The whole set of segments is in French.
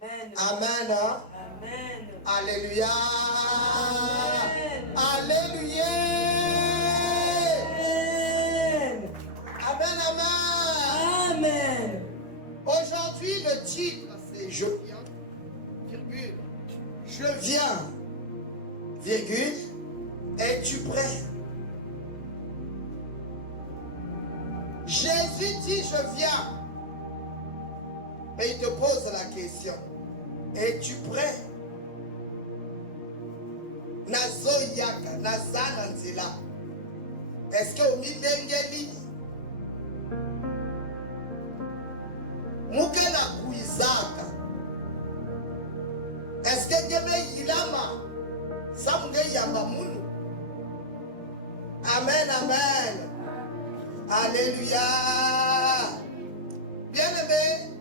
Amen. Amen. Amen. Alléluia. Amen. Alléluia. Amen. Amen. Amen. Amen. Aujourd'hui, le titre, c'est Je viens, virgule. Je viens, virgule. Es-tu prêt? Jésus dit je viens. Et il te pose la question. Es-tu prêt? Nazoyaka, nazananzila. Est-ce que au milengeli mukela kuizaka? Est-ce que gebe yilama samunge yamba munu? Amen, amen. Alléluia. Bien-aimés,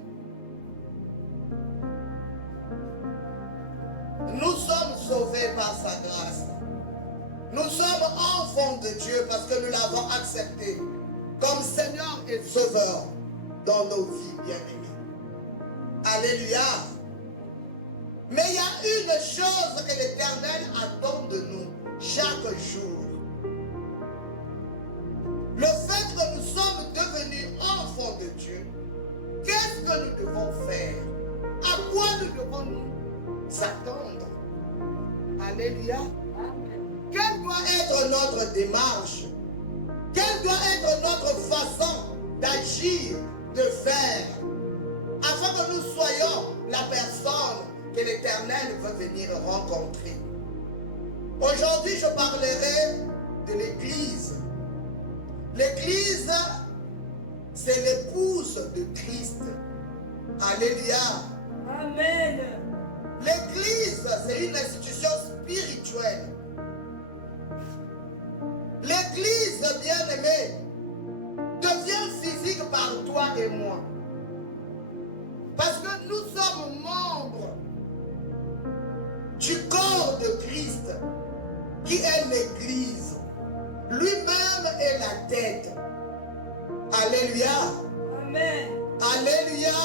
nous sommes sauvés par sa grâce. Nous sommes enfants de Dieu parce que nous l'avons accepté comme Seigneur et Sauveur dans nos vies, bien-aimés. Alléluia. Mais il y a une chose que l'Éternel attend de nous chaque jour. Le fait que nous sommes devenus enfants de Dieu, qu'est-ce que nous devons faire? À quoi nous devons nous attendre? Alléluia. Quelle doit être notre démarche? Quelle doit être notre façon d'agir, de faire, afin que nous soyons la personne que l'Éternel veut venir rencontrer? Aujourd'hui, je parlerai de l'Église. L'Église, c'est l'épouse de Christ. Alléluia. Amen. L'Église, c'est une institution spirituelle. L'Église, bien-aimée, devient physique par toi et moi. Parce que nous sommes membres du corps de Christ, qui est l'Église. Lui-même est la tête. Alléluia. Amen. Alléluia.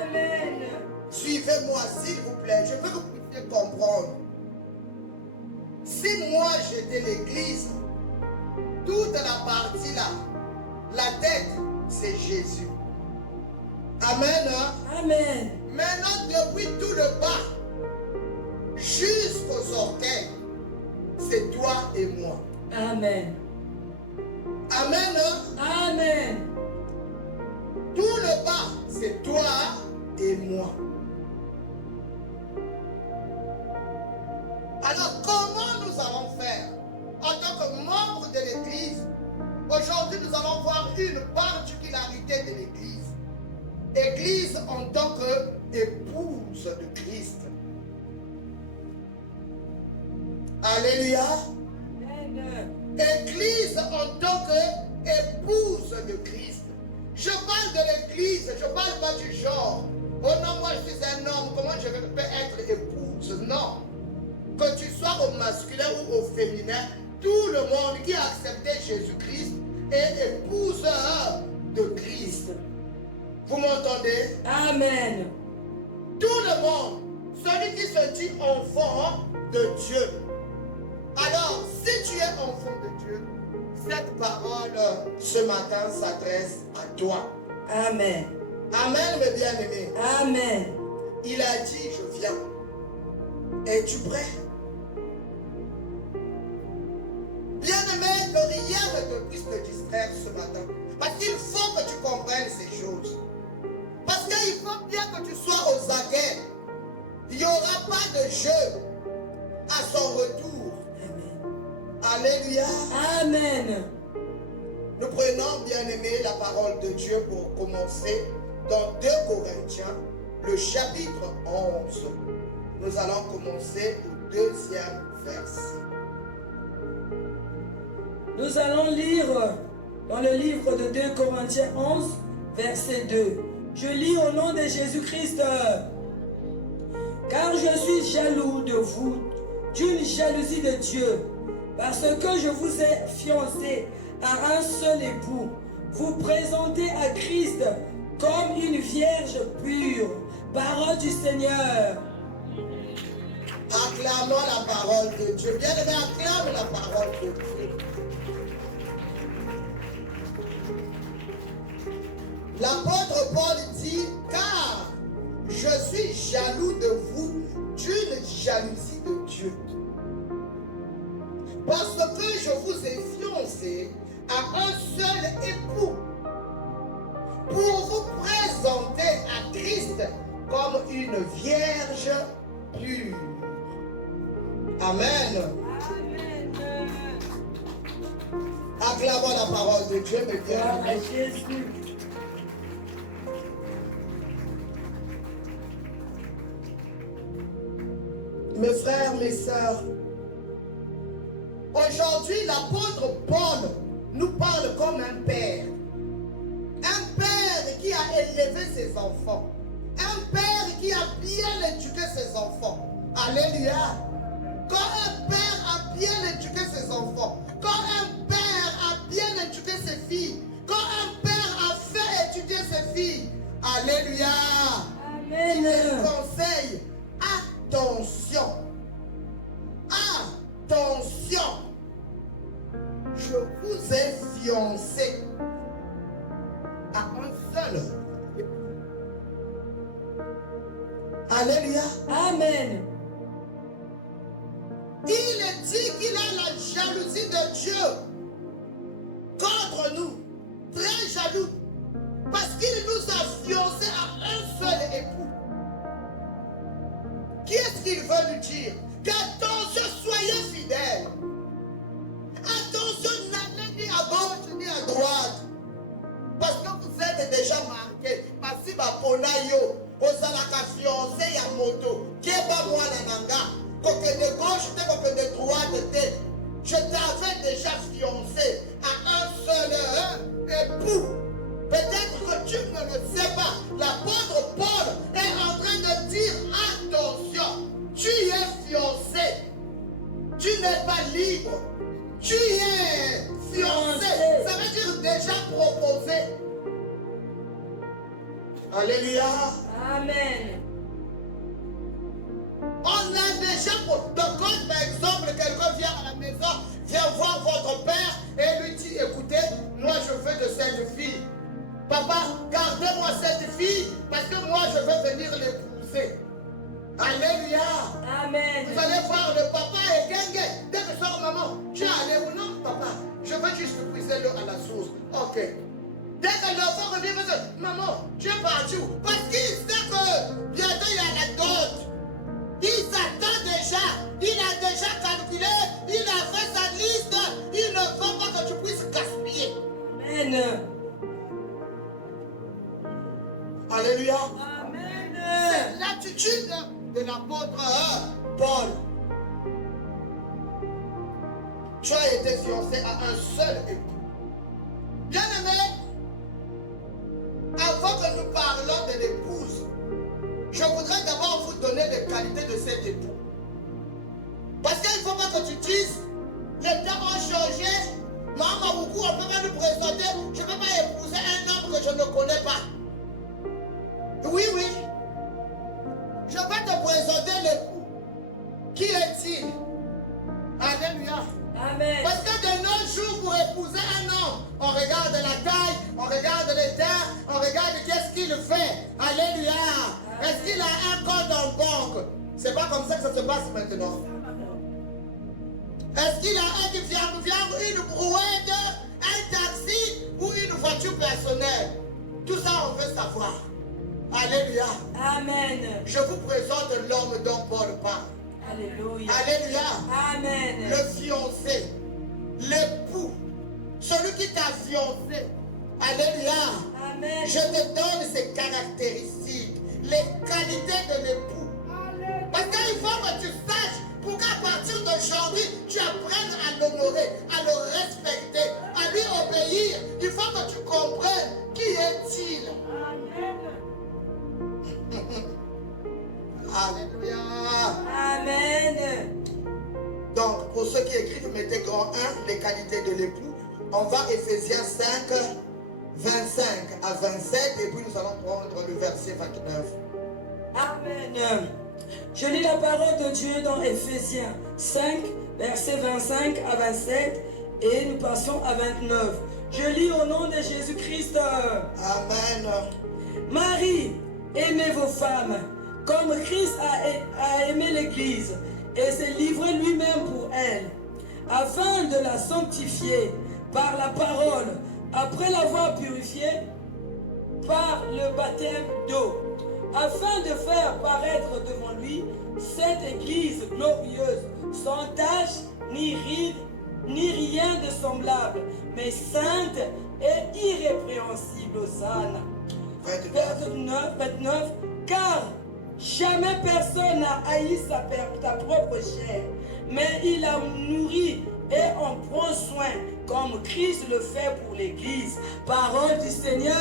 Amen. Suivez-moi s'il vous plaît. Je veux que vous puissiez comprendre. Si moi j'étais l'Église, toute la partie là, la tête, c'est Jésus. Amen. Amen. Maintenant, depuis tout le bas jusqu'aux orteils, c'est toi et moi. Amen. Amen. Amen. Tout le bas, c'est toi et moi. Alors, comment nous allons faire en tant que membres de l'Église? Aujourd'hui, nous allons voir une particularité de l'Église. Église en tant qu'épouse de Christ. Alléluia. Amen. Église en tant qu'épouse de Christ. Je parle de l'église, je ne parle pas du genre. Oh non, moi je suis un homme, comment je peux être épouse? Non. Que tu sois au masculin ou au féminin, tout le monde qui a accepté Jésus-Christ est épouse de Christ. Vous m'entendez? Amen. Tout le monde, celui qui se dit enfant de Dieu. Alors, si tu es enfant de Dieu, cette parole ce matin s'adresse à toi. Amen. Amen, mes bien-aimés. Amen. Il a dit, je viens. Es-tu prêt? Bien-aimé, que rien ne te puisse te distraire ce matin. Parce qu'il faut que tu comprennes ces choses. Parce qu'il faut bien que tu sois aux aguets. Il n'y aura pas de jeu à son retour. Alléluia. Amen. Nous prenons, bien-aimé, la parole de Dieu pour commencer dans 2 Corinthiens, le chapitre 11. Nous allons commencer au 2e verset. Nous allons lire dans le livre de 2 Corinthiens 11, verset 2. Je lis au nom de Jésus-Christ. Car je suis jaloux de vous, d'une jalousie de Dieu, parce que je vous ai fiancés à un seul époux. Vous présentez à Christ comme une vierge pure, Parole du Seigneur. Acclamons la parole de Dieu. Bien-aimé, acclame la parole de Dieu. L'apôtre Paul dit, car je suis jaloux de vous d'une jalousie de Dieu. Parce que je vous ai fiancé à un seul époux pour vous présenter à Christ comme une vierge pure. Amen. Acclamons la parole de Dieu, mes Gloire à bien-aimés. Jésus. Mes frères, mes sœurs, aujourd'hui l'apôtre Paul nous parle comme un père. Un père qui a élevé ses enfants. Un père qui a bien éduqué ses enfants. Alléluia. Quand un père a bien éduqué ses enfants, quand un père a bien éduqué ses filles, quand un père a fait étudier ses filles, alléluia. Il les Amen. conseille, attention, attention, je vous ai fiancé à un seul. Alléluia. Amen. Il dit qu'il a la jalousie de Dieu contre nous, très jaloux, parce qu'il nous a fiancés à un seul époux. Qu'est-ce qu'il veut nous dire? Qu'attention, soyez fidèles. Attention, n'allez ni à gauche ni à droite, parce que vous êtes déjà marqués. Parce que Ponayo, Osalaka fiancé ya moto, Keba mwana nanga. Côté de gauche, côté de droite, je t'avais déjà fiancé à un seul époux. Peut-être que tu ne le sais pas. L'apôtre Paul est en train de dire attention, tu es fiancé. Tu n'es pas libre. Tu es fiancé. Ça veut dire déjà proposé. Alléluia. Amen. On a déjà, donc quand par exemple quelqu'un vient à la maison, vient voir votre père et lui dit, écoutez, moi je veux de cette fille. Papa, gardez-moi cette fille parce que moi je veux venir l'épouser. Alléluia. Amen. Vous allez voir le papa et Gengé. Dès que sort maman, tu es allé ou non, papa? Je veux juste puiser l'eau à la source. Ok. Dès que l'enfant revient, il va dire, maman, tu es parti où? Parce qu'il sait que bientôt il y a la dot. Il s'attend déjà, il a déjà calculé, il a fait sa liste, il ne veut pas que tu puisses gaspiller. Amen. Alléluia. Amen. C'est l'attitude de l'apôtre Paul. Tu as été fiancé à un seul époux. Bien aimé, avant que nous parlons de l'épouse, je voudrais d'abord vous donner les qualités de cet époux. Parce qu'il ne faut pas que tu dises, les temps ont changé, maman beaucoup, on ne peut pas nous présenter, je ne peux pas épouser un homme que je ne connais pas. Oui, oui. Je vais te présenter l'époux. Qui est-il? Alléluia. Amen. Parce que de nos jours, pour épouser un homme, on regarde la taille, on regarde l'état, on regarde qu'est-ce qu'il fait. Alléluia. Est-ce qu'il a un compte en banque? C'est pas comme ça que ça se passe maintenant. Est-ce qu'il a une brouette, un taxi ou une voiture personnelle? Tout ça, on veut savoir. Alléluia. Amen. Je vous présente l'homme dont Paul parle. Alléluia. Alléluia. Amen. Le fiancé, l'époux, celui qui t'a fiancé. Alléluia. Amen. Je te donne ses caractéristiques, les qualités de l'époux. Parce qu'il faut que tu saches pour qu'à partir d'aujourd'hui, tu apprennes à l'honorer, à le respecter, à lui obéir. Il faut que tu comprennes qui est-il. Alléluia. Amen. Donc, pour ceux qui écrivent, mettez grand 1, les qualités de l'époux. On va Éphésiens 5, 25 à 27, et puis nous allons prendre le verset 29. Amen. Je lis la parole de Dieu dans Éphésiens 5, versets 25 à 27 et nous passons à 29. Je lis au nom de Jésus-Christ. Amen. Marie, aimez vos femmes comme Christ a aimé l'Église et s'est livré lui-même pour elle, afin de la sanctifier par la parole, après l'avoir purifiée par le baptême d'eau, afin de faire paraître devant lui cette Église glorieuse, sans tache, ni ride, ni rien de semblable, mais sainte et irrépréhensible. Hosanna. 29, car jamais personne n'a haï ta propre chair, mais il la nourrit et en prend soin, comme Christ le fait pour l'Église. Parole du Seigneur.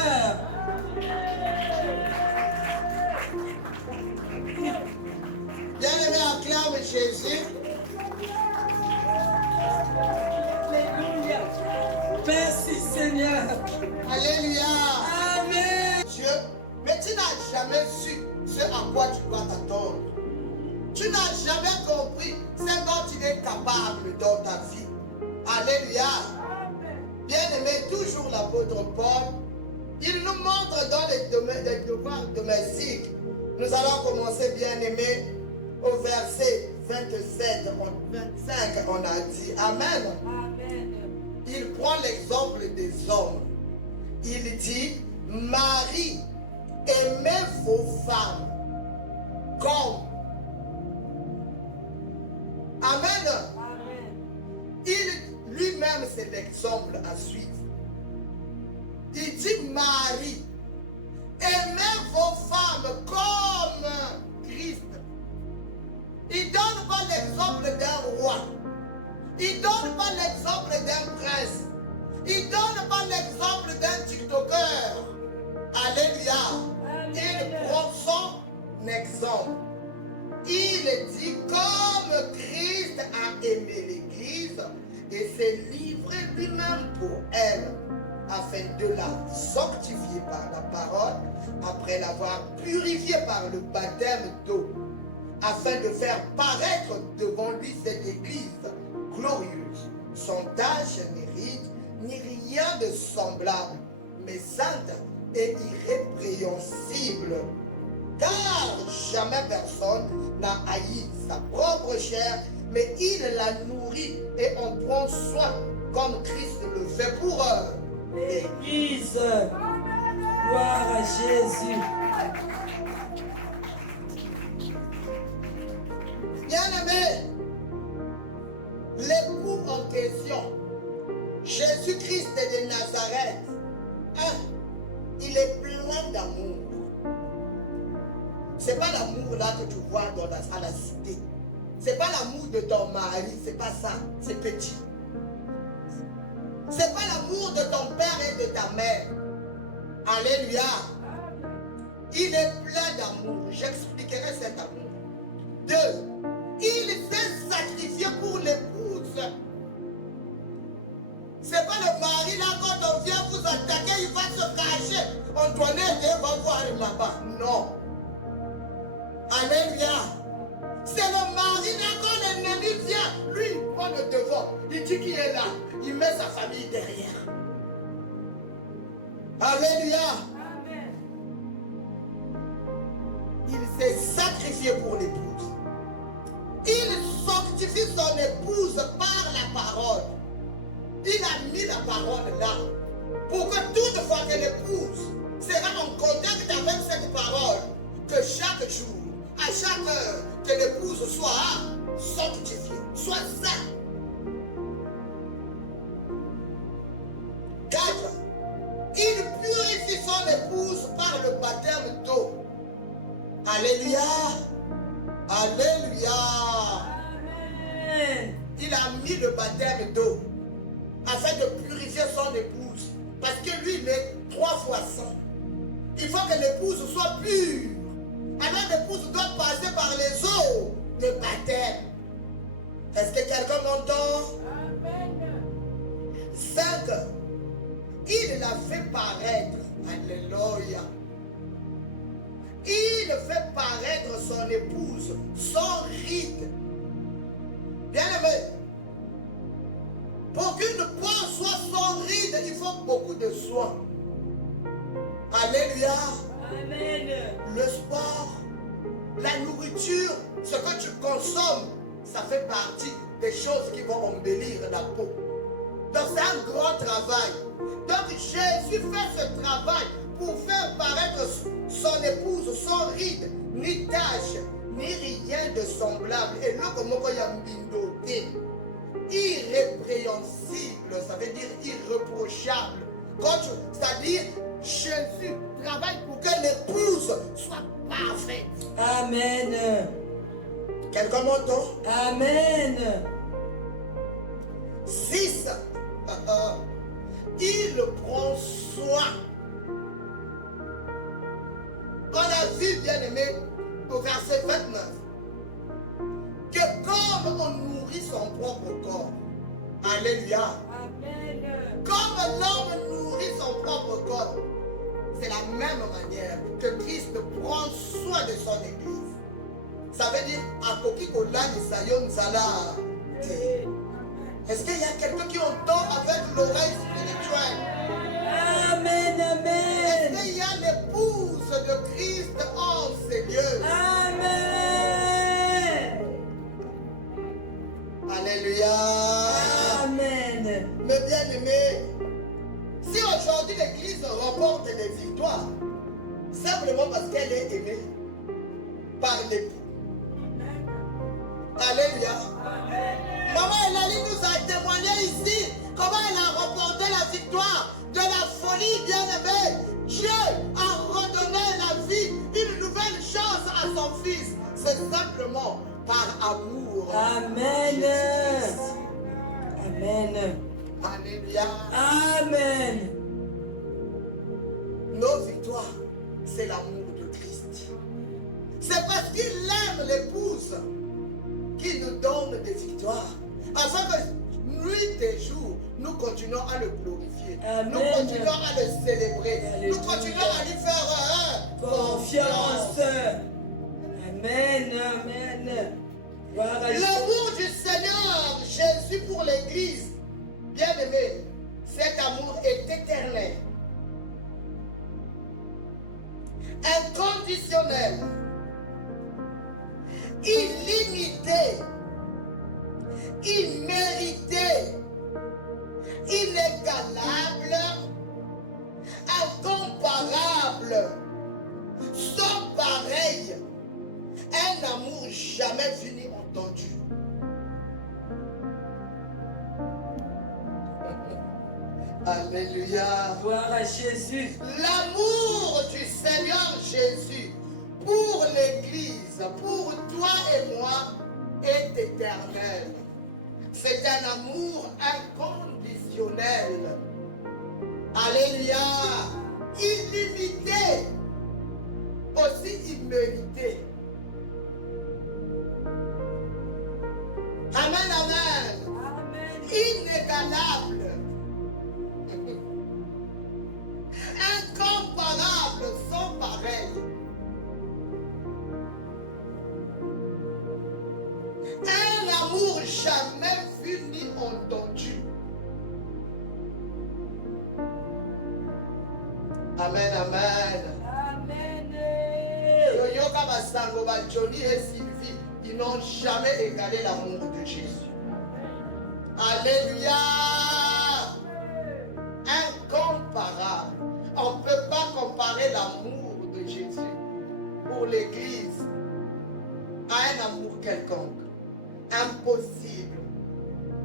Bien-aimé, acclame Jésus. Alléluia. Merci Seigneur. Alléluia. Amen. Dieu, mais tu n'as jamais su ce à quoi tu dois t'attendre. Tu n'as jamais compris ce dont tu es capable dans ta vie. Alléluia. Bien-aimé, toujours l'apôtre Paul, il nous montre dans les devoirs domestiques. Nous allons commencer, bien-aimé, au verset 27, 25, on a dit Amen. Amen. Il prend l'exemple des hommes. Il dit, Marie, aimez vos femmes comme. Amen. Amen. Il lui-même, c'est l'exemple à suivre. Il dit, Marie, aimez vos femmes comme Christ. Il ne donne pas l'exemple d'un roi. Il ne donne pas l'exemple d'un prince. Il ne donne pas l'exemple d'un tiktoker. Alléluia. Il prend son exemple. Il dit comme Christ a aimé l'Église et s'est livré lui-même pour elle, afin de la sanctifier par la parole, après l'avoir purifiée par le baptême d'eau, afin de faire paraître devant lui cette Église glorieuse, sans tache ni ride, ni rien de semblable, mais sainte et irrépréhensible. Car jamais personne n'a haï sa propre chair, mais il la nourrit et en prend soin, comme Christ le fait pour l'Église. Gloire à Jésus. Bien-aimé, l'époux en question, Jésus-Christ de Nazareth, il est plein d'amour. C'est pas l'amour là que tu vois à la cité. C'est pas l'amour de ton mari, c'est pas ça, c'est petit. C'est pas l'amour de ton père et de ta mère. Alléluia. Il est plein d'amour. J'expliquerai cet amour. 2. Il s'est sacrifié pour l'épouse. C'est pas le mari là, quand on vient vous attaquer, il va se cacher. Antoinette va voir là-bas. Non. Alléluia. C'est le mari là, quand l'ennemi vient, lui, il prend le devant. Il dit qu'il est là. Il met sa famille derrière. Alléluia. Amen. Il s'est sacrifié pour l'épouse. Il sanctifie son épouse par la parole. Il a mis la parole là pour que toutefois que l'épouse sera en contact avec cette parole, que chaque jour, à chaque heure, que l'épouse soit sanctifiée, soit sainte. 4. Il purifie son épouse par le baptême d'eau. Alléluia. Alléluia. Amen. Il a mis le baptême d'eau afin de purifier son épouse. Parce que lui, il est 3 fois saint. Il faut que l'épouse soit pure. Alors l'épouse doit passer par les eaux de baptême. Est-ce que quelqu'un m'entend? Amen. 5. Il l'a fait paraître. Alléluia. il fait paraître son épouse sans ride. Bien aimé, pour qu'une peau soit sans ride, il faut beaucoup de soins. Alléluia. Amen. Le sport, la nourriture, ce que tu consommes, ça fait partie des choses qui vont embellir la peau. Donc c'est un grand travail. Donc Jésus fait ce travail pour faire paraître son épouse sans ride, ni tache, ni rien de semblable. Et là, comme on dit, irrépréhensible, ça veut dire irréprochable. C'est-à-dire, Jésus travaille pour que l'épouse soit parfaite. Amen. Quelqu'un m'entend? Amen. 6. Il prend soin. On a vu, bien aimé, au verset 29, que comme on nourrit son propre corps, alléluia, Amen. comme l'homme nourrit son propre corps, c'est la même manière que Christ prend soin de son église. Ça veut dire, à Kokikola Nisayon Zala. Est-ce qu'il y a quelqu'un qui entend avec l'oreille spirituelle? Amen. Amen. Est-ce qu'il y a l'épouse de Christ en ces lieux? Amen. Alléluia. Amen. Mais bien aimé, si aujourd'hui l'église remporte des victoires, simplement parce qu'elle est aimée par l'époux. Alléluia. Maman Elali nous a témoigné ici comment elle a remporté la victoire de la folie, bien aimé. Dieu a redonné la vie, une nouvelle chance à son fils. C'est simplement par amour. Amen. Amen. Alléluia. Amen. Nos victoires, c'est l'amour de Christ. C'est parce qu'il aime l'épouse qui nous donne des victoires. Afin que nuit et jour, nous continuons à le glorifier. Amen. Nous continuons à le célébrer. Alléluia. Nous continuons à lui faire Confiance. Amen. Amen. Gloire à Dieu. L'amour du Seigneur Jésus pour l'Église, bien aimé, cet amour est éternel, inconditionnel, illimité, immérité, inégalable, incomparable, sans pareil, un amour jamais vu ni entendu. Alléluia. Gloire à Jésus. L'amour du Seigneur Jésus pour l'Église, pour toi et moi, est éternel. C'est un amour inconditionnel. Alléluia. Illimité, aussi immérité. Amen, amen. Amen. Inégalable. Incomparable, sans pareil. Un amour jamais vu ni entendu. Amen, amen. Amen. Yoyoka Basango, Johnny et Sylvie, ils n'ont jamais égalé l'amour de Jésus. Alléluia. Incomparable. On ne peut pas comparer l'amour de Jésus pour l'Église à un amour quelconque. Impossible.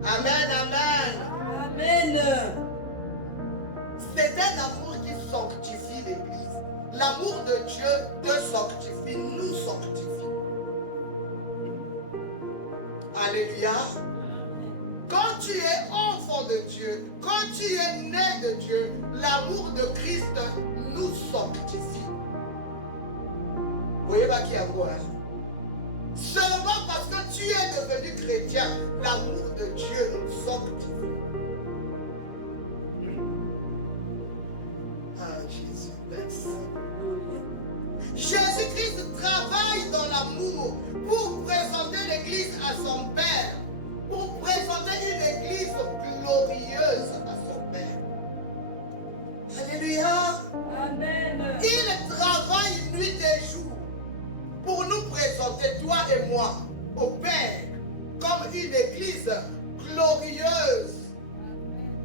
Amen, amen. Amen. C'est un amour qui sanctifie l'Église. L'amour de Dieu te sanctifie, nous sanctifie. Alléluia. Quand tu es enfant de Dieu, quand tu es né de Dieu, l'amour de Christ nous sanctifie. Vous voyez pas qui a quoi? Seulement parce que tu es devenu chrétien, l'amour de Dieu nous sanctifie. Ah, Jésus, merci. Jésus présenter toi et moi au Père comme une église glorieuse.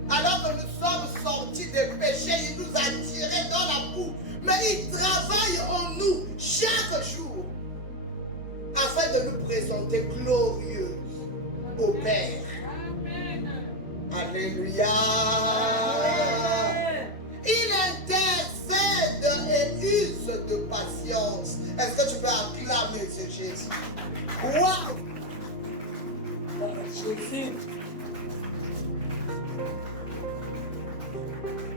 Alors que nous sommes sortis des péchés, il nous a tirés dans la boue. Mais il travaille en nous chaque jour afin de nous présenter glorieux au Père. Alléluia. Il intercède et use de patience. Est-ce que tu peux acclamer ce Jésus? Waouh! Jésus.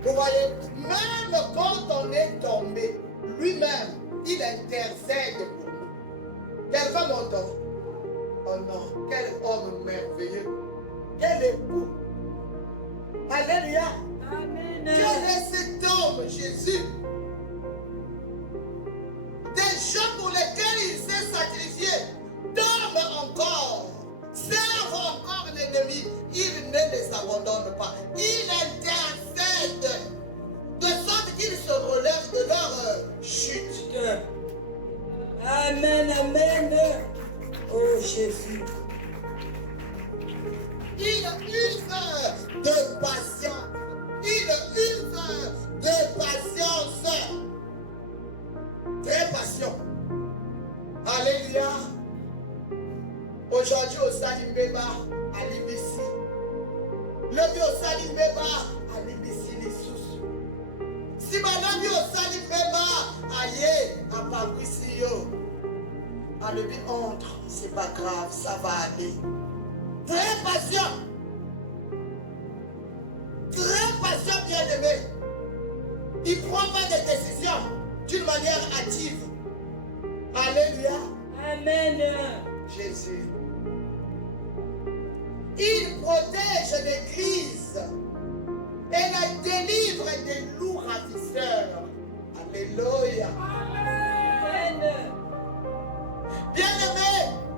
Vous voyez, même quand on est tombé, lui-même, il intercède pour nous. Quelqu'un m'entend? Oh non, quel homme merveilleux. Quel époux. Alléluia. Amen. Quel est cet homme, Jésus? Des gens pour lesquels il s'est sacrifié dorment encore, servent encore l'ennemi. Il ne les abandonne pas. Il intercède de sorte qu'ils se relèvent de leur chute. Amen, amen. Oh Jésus. Il use de patience. Il use de patience. Très patient. Alléluia. Aujourd'hui au Salimbeba, à Libissi. Le vieux au Salimbeba, à Libissi, les sous. Si madame vieux au Salimbeba, aïe, à Pabouissio. À le vie entre, c'est pas grave, ça va aller. Très patient. Très patient, bien-aimé. Il ne prend pas de décision d'une manière hâtive. Alléluia. Amen. Jésus. Il protège l'Église et la délivre des loups ravisseurs. Alléluia. Amen. Bien-aimé,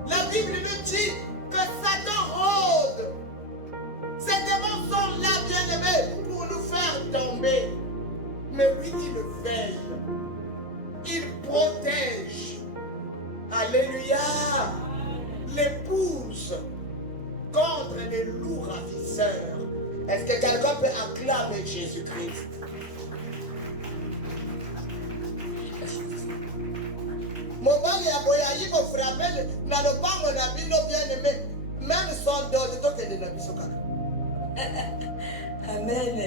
la Bible nous dit que Satan rôde. Ces démons sont là, bien-aimés, pour nous faire tomber. Mais lui, il veille. Il protège. Alléluia. L'épouse contre les loups ravisseurs. Est-ce que quelqu'un peut acclamer Jésus-Christ? Mobali ya boyayi ko frappé na le pango na bino bien-aimé. Même son dos de toke de la biso kaka. Amen.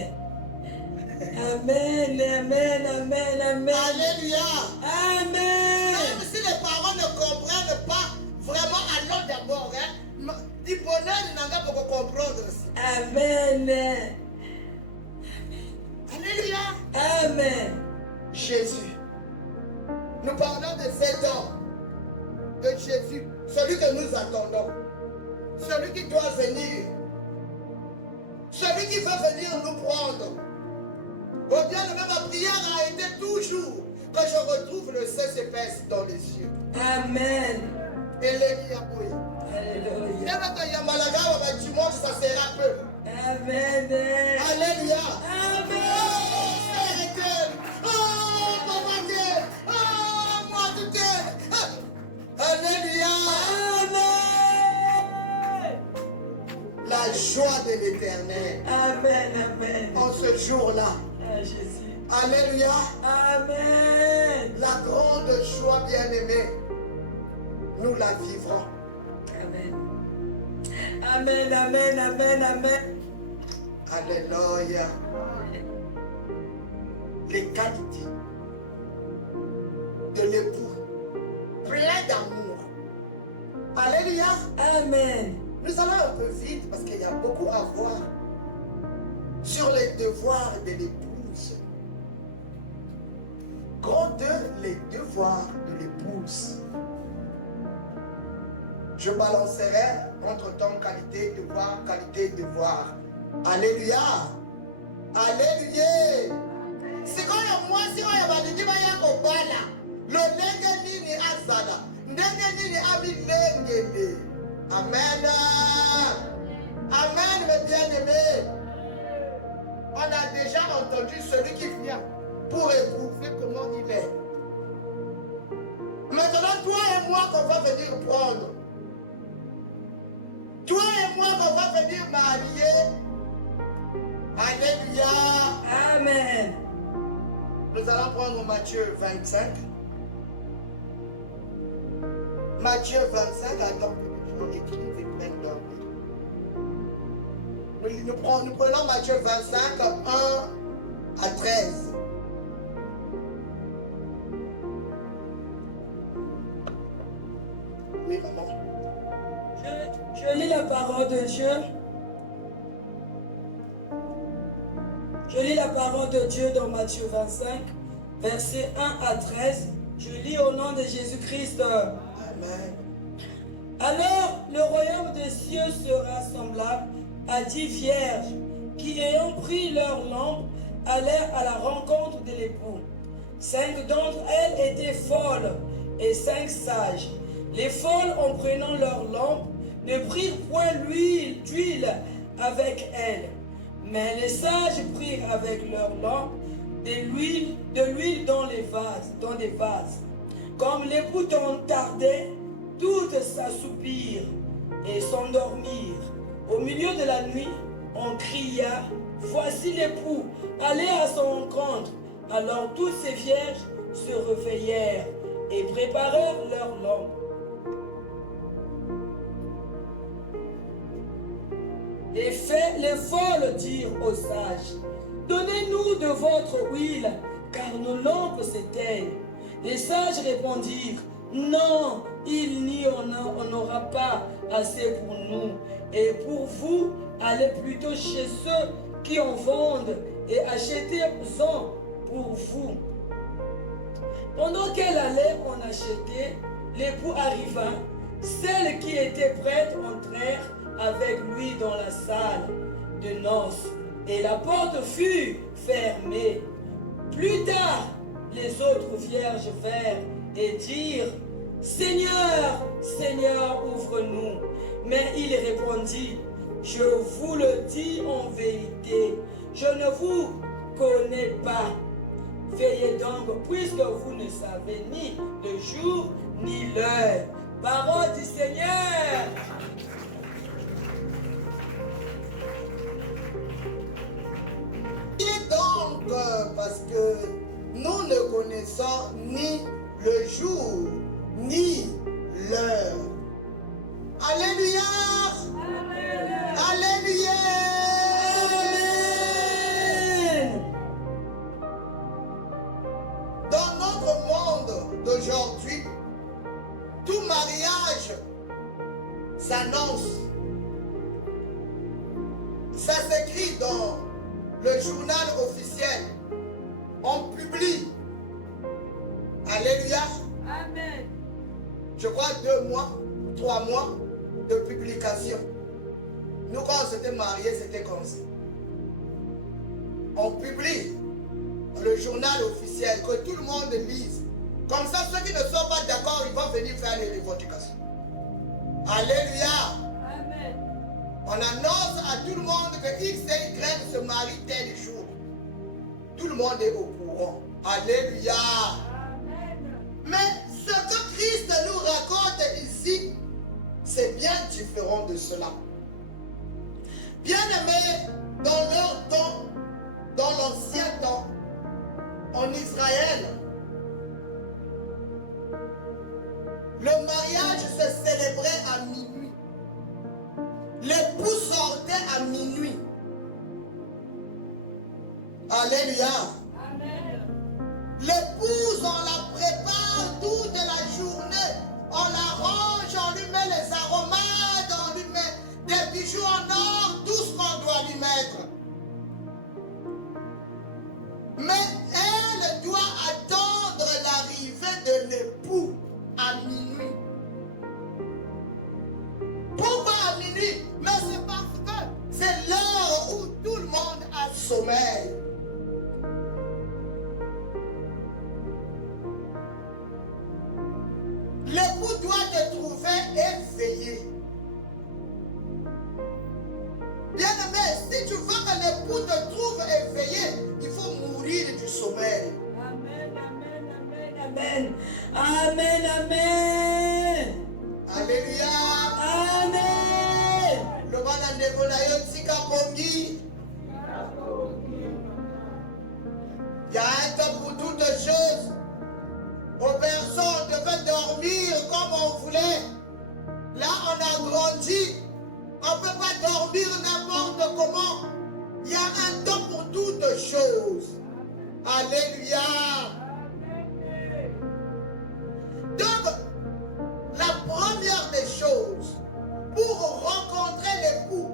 Amen, amen, amen, amen. Alléluia. Amen. Même si les parents ne comprennent pas vraiment, allons d'abord. Du bonheur, ils n'ont pas pour comprendre aussi. Amen. Alléluia. Amen. Jésus. Nous parlons de cet homme, de Jésus, celui que nous attendons, celui qui doit venir, celui qui veut venir nous prendre. Oh bien, ma prière a été toujours que je retrouve le CCPS dans les cieux. Amen. Alléluia. Alléluia. Ça sera peu. Amen. Alléluia. Amen. Oh, papa Dieu. Oh, moi tout Alléluia. Amen. La joie de l'Éternel. Amen. Amen. En ce jour-là. Ah, Jésus. Alléluia. Amen. La grande joie, bien-aimée, nous la vivrons. Amen. Amen, amen, amen, amen. Alléluia. Les qualités de l'époux, plein d'amour. Alléluia. Amen. Nous allons un peu vite parce qu'il y a beaucoup à voir sur les devoirs de l'épouse. Grand 2, les devoirs de l'épouse. Je balancerai entre temps qualité, devoir. Alléluia. Alléluia. C'est quand moi, si on y a balingi baya kobala, le ndenge nini azala, ndenge nini abilengele. Amen. Amen, mes bien-aimés. On a déjà entendu celui qui vient pour éprouver comment il est. Mais maintenant, toi et moi qu'on va venir prendre. Toi et moi qu'on va venir marier. Alléluia. Amen. Nous allons prendre Matthieu 25. Matthieu 25, attends, je écrive et prenne d'ordre. Nous prenons Matthieu 25, 1 à 13. Oui, maman. Je lis la parole de Dieu. Je lis la parole de Dieu dans Matthieu 25, versets 1 à 13. Je lis au nom de Jésus-Christ. Amen. Alors le royaume des cieux sera semblable à 10 vierges qui, ayant pris leurs lampes, allèrent à la rencontre de l'époux. 5 d'entre elles étaient folles et 5 sages. Les folles, en prenant leurs lampes, ne prirent point d'huile avec elles. Mais les sages prirent avec leurs lampes de l'huile dans des vases. Comme l'époux tardait, toutes s'assoupirent et s'endormirent. Au milieu de la nuit, on cria, voici l'époux, allez à son rencontre. Alors toutes ces vierges se réveillèrent et préparèrent leurs lampes. Les folles dirent aux sages, donnez-nous de votre huile, car nos lampes s'éteignent. Les sages répondirent, non, il n'y en aura pas assez pour nous. Et pour vous, allez plutôt chez ceux qui en vendent et achetez-en pour vous. Pendant qu'elle allait en acheter, l'époux arriva. Celles qui étaient prêtes entrèrent avec lui dans la salle de noces, et la porte fut fermée. Plus tard, les autres vierges vinrent et dirent, Seigneur, Seigneur, ouvre-nous. Mais il répondit, je vous le dis en vérité, je ne vous connais pas. Veillez donc, puisque vous ne savez ni le jour ni l'heure. Parole du Seigneur. Et donc, parce que nous ne connaissons ni le jour, ni l'heure. Alléluia! Alléluia! Amen. Dans notre monde d'aujourd'hui, tout mariage s'annonce. Ça s'écrit dans le journal officiel. On publie. Alléluia. Amen. Je crois 2 mois, 3 mois de publication. Nous, quand on s'était mariés, c'était comme ça. On publie dans le journal officiel que tout le monde lise. Comme ça, ceux qui ne sont pas d'accord, ils vont venir faire les revendications. Alléluia. Amen. On annonce à tout le monde que X et Y se marient tel jour. Tout le monde est au courant. Alléluia. Amen. Mais ce que Christ nous raconte ici, c'est bien différent de cela. Bien-aimés, dans leur temps, dans l'ancien temps, en Israël, le mariage se célébrait à minuit. L'époux sortait à minuit. Alléluia. Amen. L'épouse, on la prépare toute la journée. On la range, on lui met les aromates, on lui met des bijoux en or, tout ce qu'on doit lui mettre. Mais elle doit attendre l'arrivée de l'époux à minuit. Pourquoi à minuit? Mais c'est parce que c'est l'heure où tout le monde a sommeil. L'époux doit te trouver éveillé. Bien-aimé, si tu veux que l'époux te trouve éveillé, il faut mourir du sommeil. Amen, amen, amen, amen. Amen, bandeko na yo tika pongi. Il y a un temps pour toutes choses. Aux personnes devaient dormir comme on voulait. Là, on a grandi. On ne peut pas dormir n'importe comment. Il y a un temps pour toutes choses. Alléluia. Donc, la première des choses, pour rencontrer l'époux,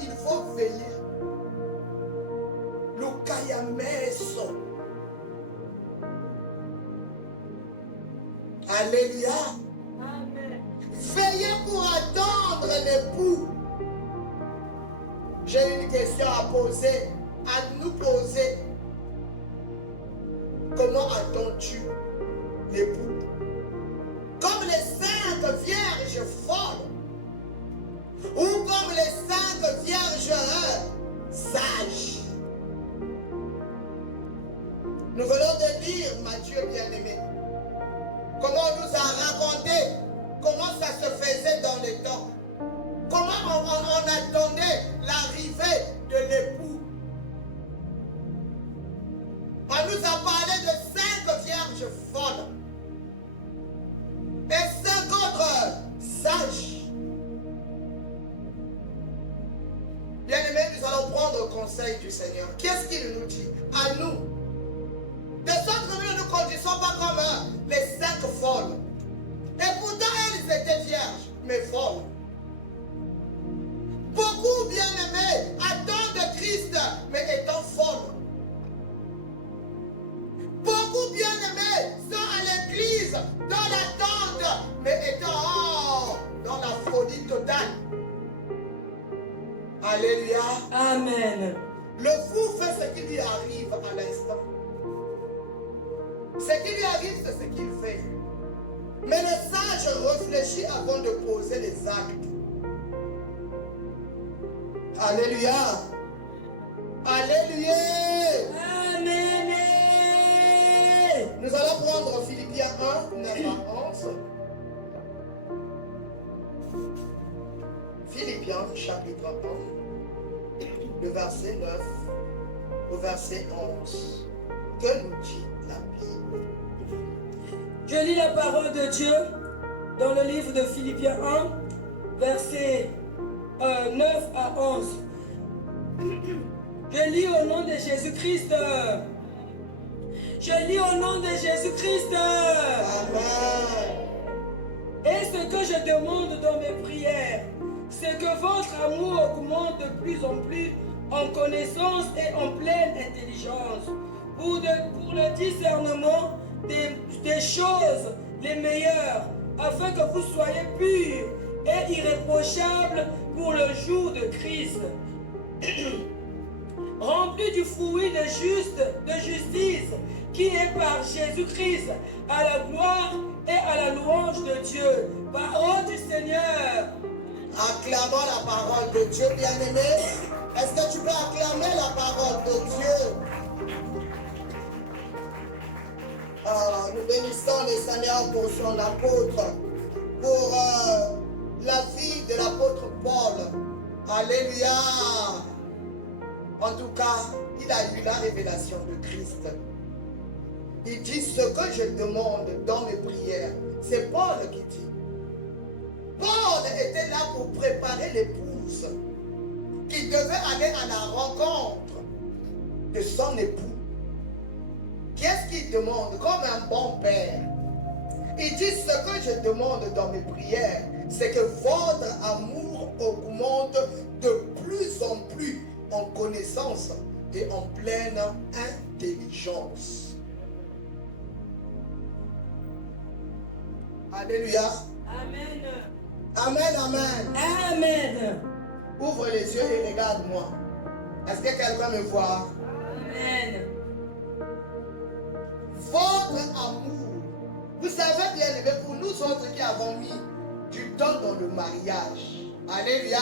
il faut veiller. Lukaya meso. Alléluia. Amen. Veillez pour attendre l'époux. J'ai une question à poser, à nous poser. Comment attends-tu l'époux? Comme les 5 vierges folles, ou comme les 5 vierges sages. Nous venons de lire Matthieu bien-aimé. Comment on nous a raconté comment ça se faisait dans le temps. Comment on attendait l'arrivée de l'époux. On nous a parlé de 5 vierges folles et 5 autres sages. Bien-aimés, nous allons prendre le conseil du Seigneur. Qu'est-ce qu'il nous dit à nous? De sorte que nous ne nous conduisons pas comme les 5 folles. Et pourtant, elles étaient vierges, mais folles. Beaucoup, bien-aimés, attendent Christ, mais étant folles. Beaucoup, bien-aimés, sont à l'église, dans l'attente, mais étant dans la folie totale. Alléluia. Amen. Le fou fait ce qui lui arrive à l'instant. Ce qui lui arrive, c'est ce qu'il fait. Mais le sage réfléchit avant de poser les actes. Alléluia. Alléluia. Amen. Nous allons prendre Philippiens 1, 9 à 11. Philippiens chapitre 1, le verset 9 au verset 11. Que nous dit la Bible? Je lis la parole de Dieu dans le livre de Philippiens 1, versets 9 à 11. Je lis au nom de Jésus-Christ. Je lis au nom de Jésus-Christ. Amen. Et ce que je demande dans mes prières, c'est que votre amour augmente de plus en plus en connaissance et en pleine intelligence, pour le discernement des choses les meilleures, afin que vous soyez purs et irréprochables pour le jour de Christ, remplis du fruit de justice qui est par Jésus-Christ, à la gloire et à la louange de Dieu. Parole du Seigneur. Acclamons la parole de Dieu, bien-aimé. Est-ce que tu peux acclamer la parole de Dieu? Nous bénissons le Seigneur pour son apôtre, pour la vie de l'apôtre Paul. Alléluia. En tout cas, il a eu la révélation de Christ. Il dit ce que je demande dans mes prières. C'est Paul qui dit. Paul était là pour préparer l'épouse qui devait aller à la rencontre de son époux. Qu'est-ce qu'il demande comme un bon père? Il dit ce que je demande dans mes prières, c'est que votre amour augmente de plus en plus en connaissance et en pleine intelligence. Alléluia. Amen. Amen, amen. Amen. Ouvre les yeux et regarde-moi. Est-ce que quelqu'un me voit? Amen. Votre amour. Vous savez bien aimé, pour nous autres qui avons mis du temps dans le mariage. Alléluia.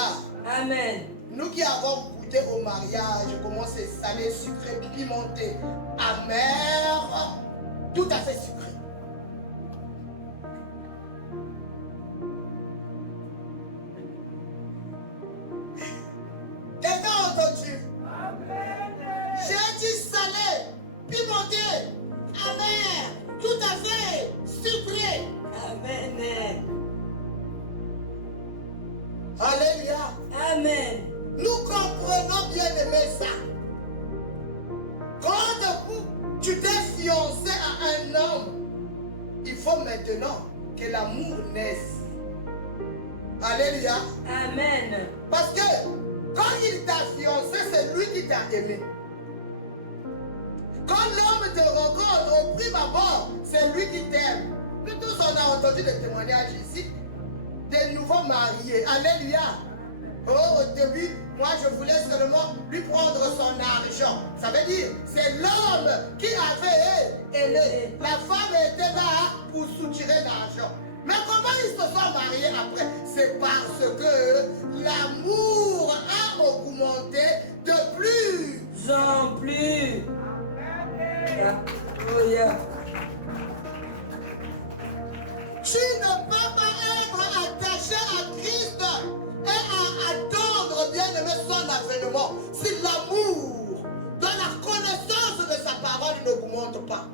Amen. Nous qui avons goûté au mariage, comment c'est salé, sucré, pimenté, amer, tout à fait sucré. Alléluia. Amen. Nous comprenons bien aimé ça. Quand tu t'es fiancé à un homme, il faut maintenant que l'amour naisse. Alléluia. Amen. Parce que quand il t'a fiancé, c'est lui qui t'a aimé. Quand l'homme te rencontre au prime abord, c'est lui qui t'aime. Nous tous, on a entendu des témoignages ici des nouveaux mariés. Alléluia. Oh, au début, moi je voulais seulement lui prendre son argent. Ça veut dire, c'est l'homme qui avait aimé. La femme était là pour soutirer l'argent. Mais comment ils se sont mariés après? C'est parce que l'amour a augmenté de plus en plus. Oh yeah. Tu ne peux pas être attaché à Christ et à attendre, bien aimé, son avènement si l'amour, dans la connaissance de sa parole, n'augmente pas.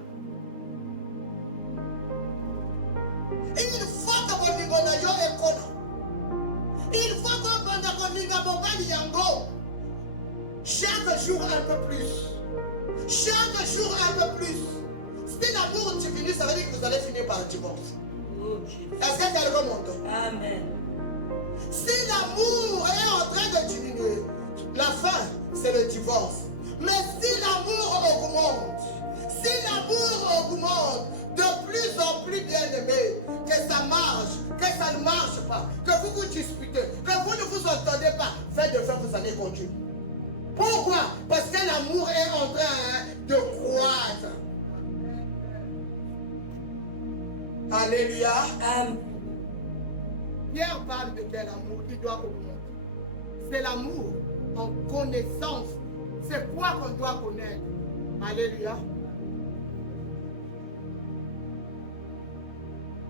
Il faut que mon nigonayo est connu. Il faut que mon nigonayo yango. Chaque jour un peu plus. Chaque jour un peu plus. Si l'amour diminue, ça veut dire que vous allez finir par un divorce. Est-ce que quelqu'un m'entend? Amen. Si l'amour est en train de diminuer, la fin, c'est le divorce. Mais si l'amour augmente, de plus en plus bien aimé, que ça marche, que ça ne marche pas, que vous vous disputez, que vous ne vous entendez pas, faites de faire, vous allez continuer. Pourquoi? Parce que l'amour est en train de croître. Alléluia. Pierre parle de quel amour qui doit augmenter. C'est l'amour en connaissance. C'est quoi qu'on doit connaître? Alléluia.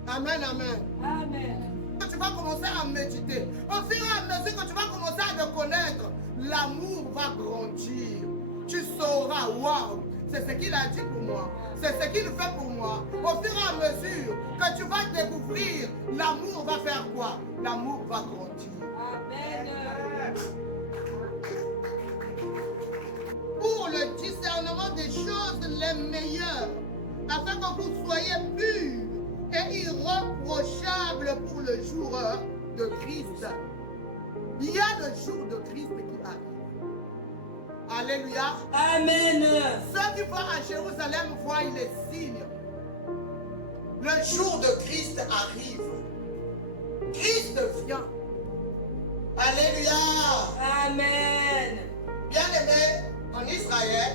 Amen, amen. Amen. Tu vas commencer à méditer. Au fur et à mesure que tu vas commencer à te connaître, l'amour va grandir. Tu sauras, waouh, c'est ce qu'il a dit pour moi. C'est ce qu'il fait pour moi. Au fur et à mesure que tu vas découvrir, l'amour va faire quoi? L'amour va grandir. Amen. Pour le discernement des choses les meilleures, afin que vous soyez purs et irréprochables pour le jour de Christ. Il y a le jour de Christ qui arrive. Alléluia. Amen. Ceux qui vont à Jérusalem voient les signes. Le jour de Christ arrive. Christ vient. Alléluia. Amen. Bien aimé, en Israël,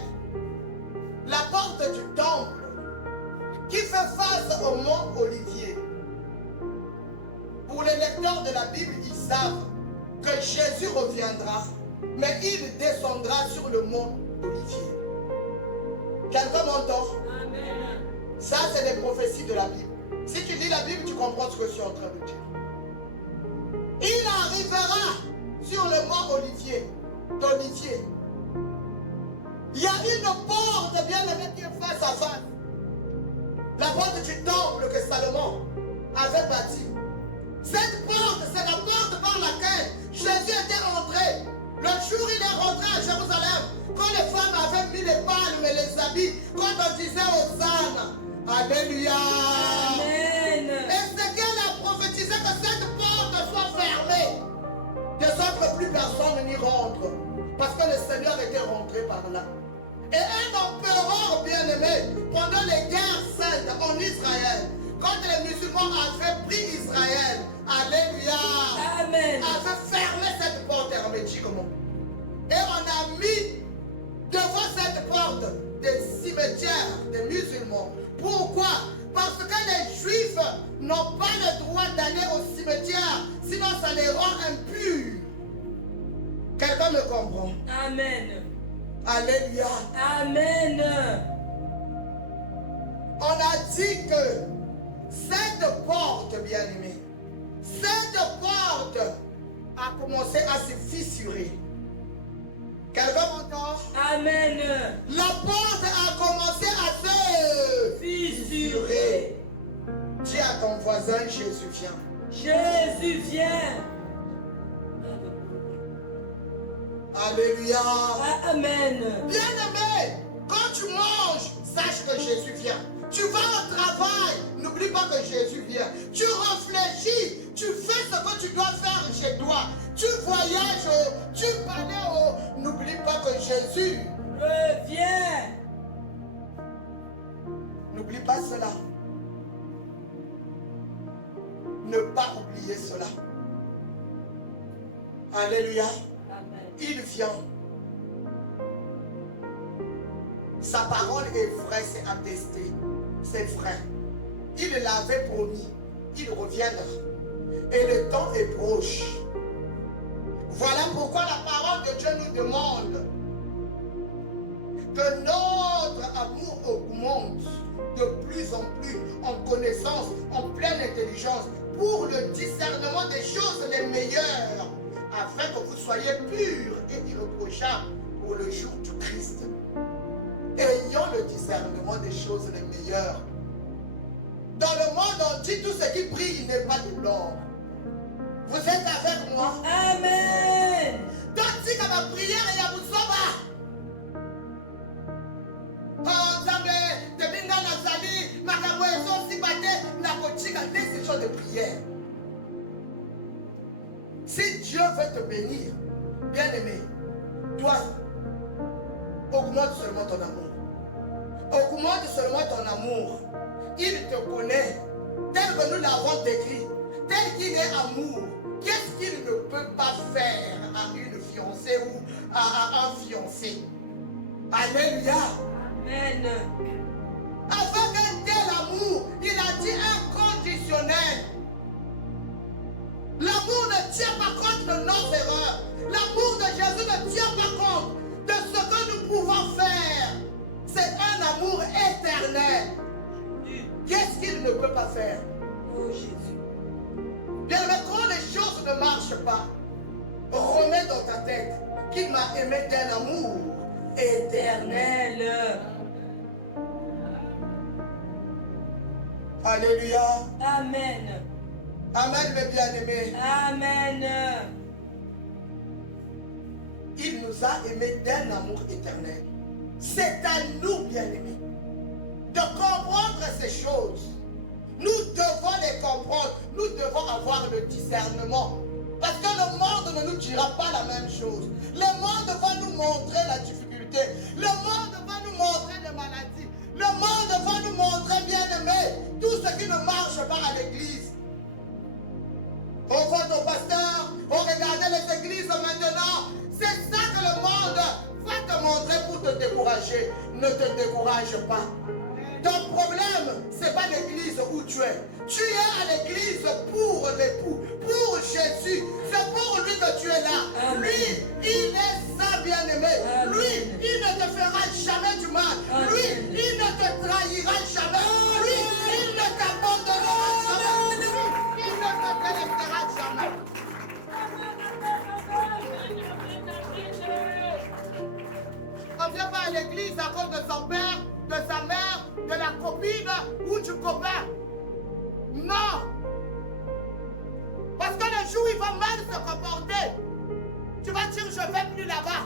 la porte du temple qui fait face au mont Olivier. Pour les lecteurs de la Bible, ils savent que Jésus reviendra, mais il descendra sur le mont Olivier. Quelqu'un m'entend? Amen. Ça, c'est des prophéties de la Bible. Si tu lis la Bible, tu comprends ce que je suis en train de dire. Il arrivera sur le mont Olivier, d'Olivier. Il y a une porte bien aimée qui est face à face. La porte du temple que Salomon avait bâti. Cette porte, c'est la porte par laquelle Jésus était entré. Le jour où il est rentré à Jérusalem, quand les femmes avaient mis les palmes et les habits, quand on disait Hosanna, Alléluia. Amen. Et c'est qu'elle a prophétisé que cette porte soit fermée, de sorte que plus personne n'y rentre. Parce que le Seigneur était rentré par là. Et un empereur bien-aimé, pendant les guerres saintes en Israël, quand les musulmans avaient pris Israël, Alléluia, Amen. avait fermé cette porte hermétiquement. Et on a mis devant cette porte des cimetières des musulmans. Pourquoi? Parce que les juifs n'ont pas le droit d'aller au cimetière, sinon ça les rend impurs. Quelqu'un me comprend? Amen. Alléluia. Amen. On a dit que cette porte, bien-aimée, cette porte a commencé à se fissurer. Quelqu'un m'entend? Amen. La porte a commencé à se Fissuré. Dis à ton voisin, Jésus vient. Jésus vient. Alléluia. Amen. Bien-aimé, quand tu manges, sache que Jésus vient. Tu vas au travail, n'oublie pas que Jésus vient. Tu réfléchis, tu fais ce que tu dois faire chez toi. Tu voyages, tu balais, n'oublie pas que Jésus revient. N'oublie pas cela. Ne pas oublier cela. Alléluia. Amen. Il vient. Sa parole est vraie, c'est attesté. C'est vrai. Il l'avait promis. Il reviendra. Et le temps est proche. Voilà pourquoi la parole de Dieu nous demande que notre amour augmente de plus en plus en connaissance, en pleine intelligence, pour le discernement des choses les meilleures, afin que vous soyez purs et irréprochables pour le jour du Christ. Ayons le discernement des choses les meilleures. Dans le monde entier, tout ce qui brille n'est pas de l'or. Vous êtes avec moi? Amen. Donc, si ma prière est à vous sauver, ces choses de prière. Si Dieu veut te bénir, bien-aimé, toi, augmente seulement ton amour. Augmente seulement ton amour. Il te connaît tel que nous l'avons décrit, tel qu'il est amour. Qu'est-ce qu'il ne peut pas faire à une fiancée ou à un fiancé? Alléluia. Amen. Avec un tel amour, il a dit inconditionnel. L'amour ne tient pas compte de nos erreurs. L'amour de Jésus ne tient pas compte de ce que nous pouvons faire. C'est un amour éternel. Qu'est-ce qu'il ne peut pas faire? Oh Jésus. Bien, mais quand les choses ne marchent pas, remets dans ta tête qu'il m'a aimé d'un amour éternel. Alléluia. Amen. Amen, mes bien-aimés. Amen. Il nous a aimés d'un amour éternel. C'est à nous, bien-aimés, de comprendre ces choses. Nous devons les comprendre. Nous devons avoir le discernement. Parce que le monde ne nous dira pas la même chose. Le monde va nous montrer la difficulté. Le monde va nous montrer les maladies. Le monde va nous montrer, bien-aimés, tout ce qui ne marche pas à l'église. On voit ton pasteur, on regarde les églises maintenant. C'est ça que le monde va te montrer pour te décourager. Ne te décourage pas. Ton problème, ce n'est pas l'église où tu es. Tu es à l'église pour l'époux, pour Jésus. C'est pour lui que tu es là. Amen. Lui, il est ça, bien-aimé. Amen. Lui, il ne te fera jamais du mal. Amen. Lui, il ne te trahira jamais. Lui, il ne t'abandonnera jamais. Lui, il ne te délaissera jamais. On ne vient pas à l'église à cause de son père, de sa mère, de la copine ou du copain. Non. Parce que le jour où il va mal se comporter, tu vas dire je ne vais plus là-bas.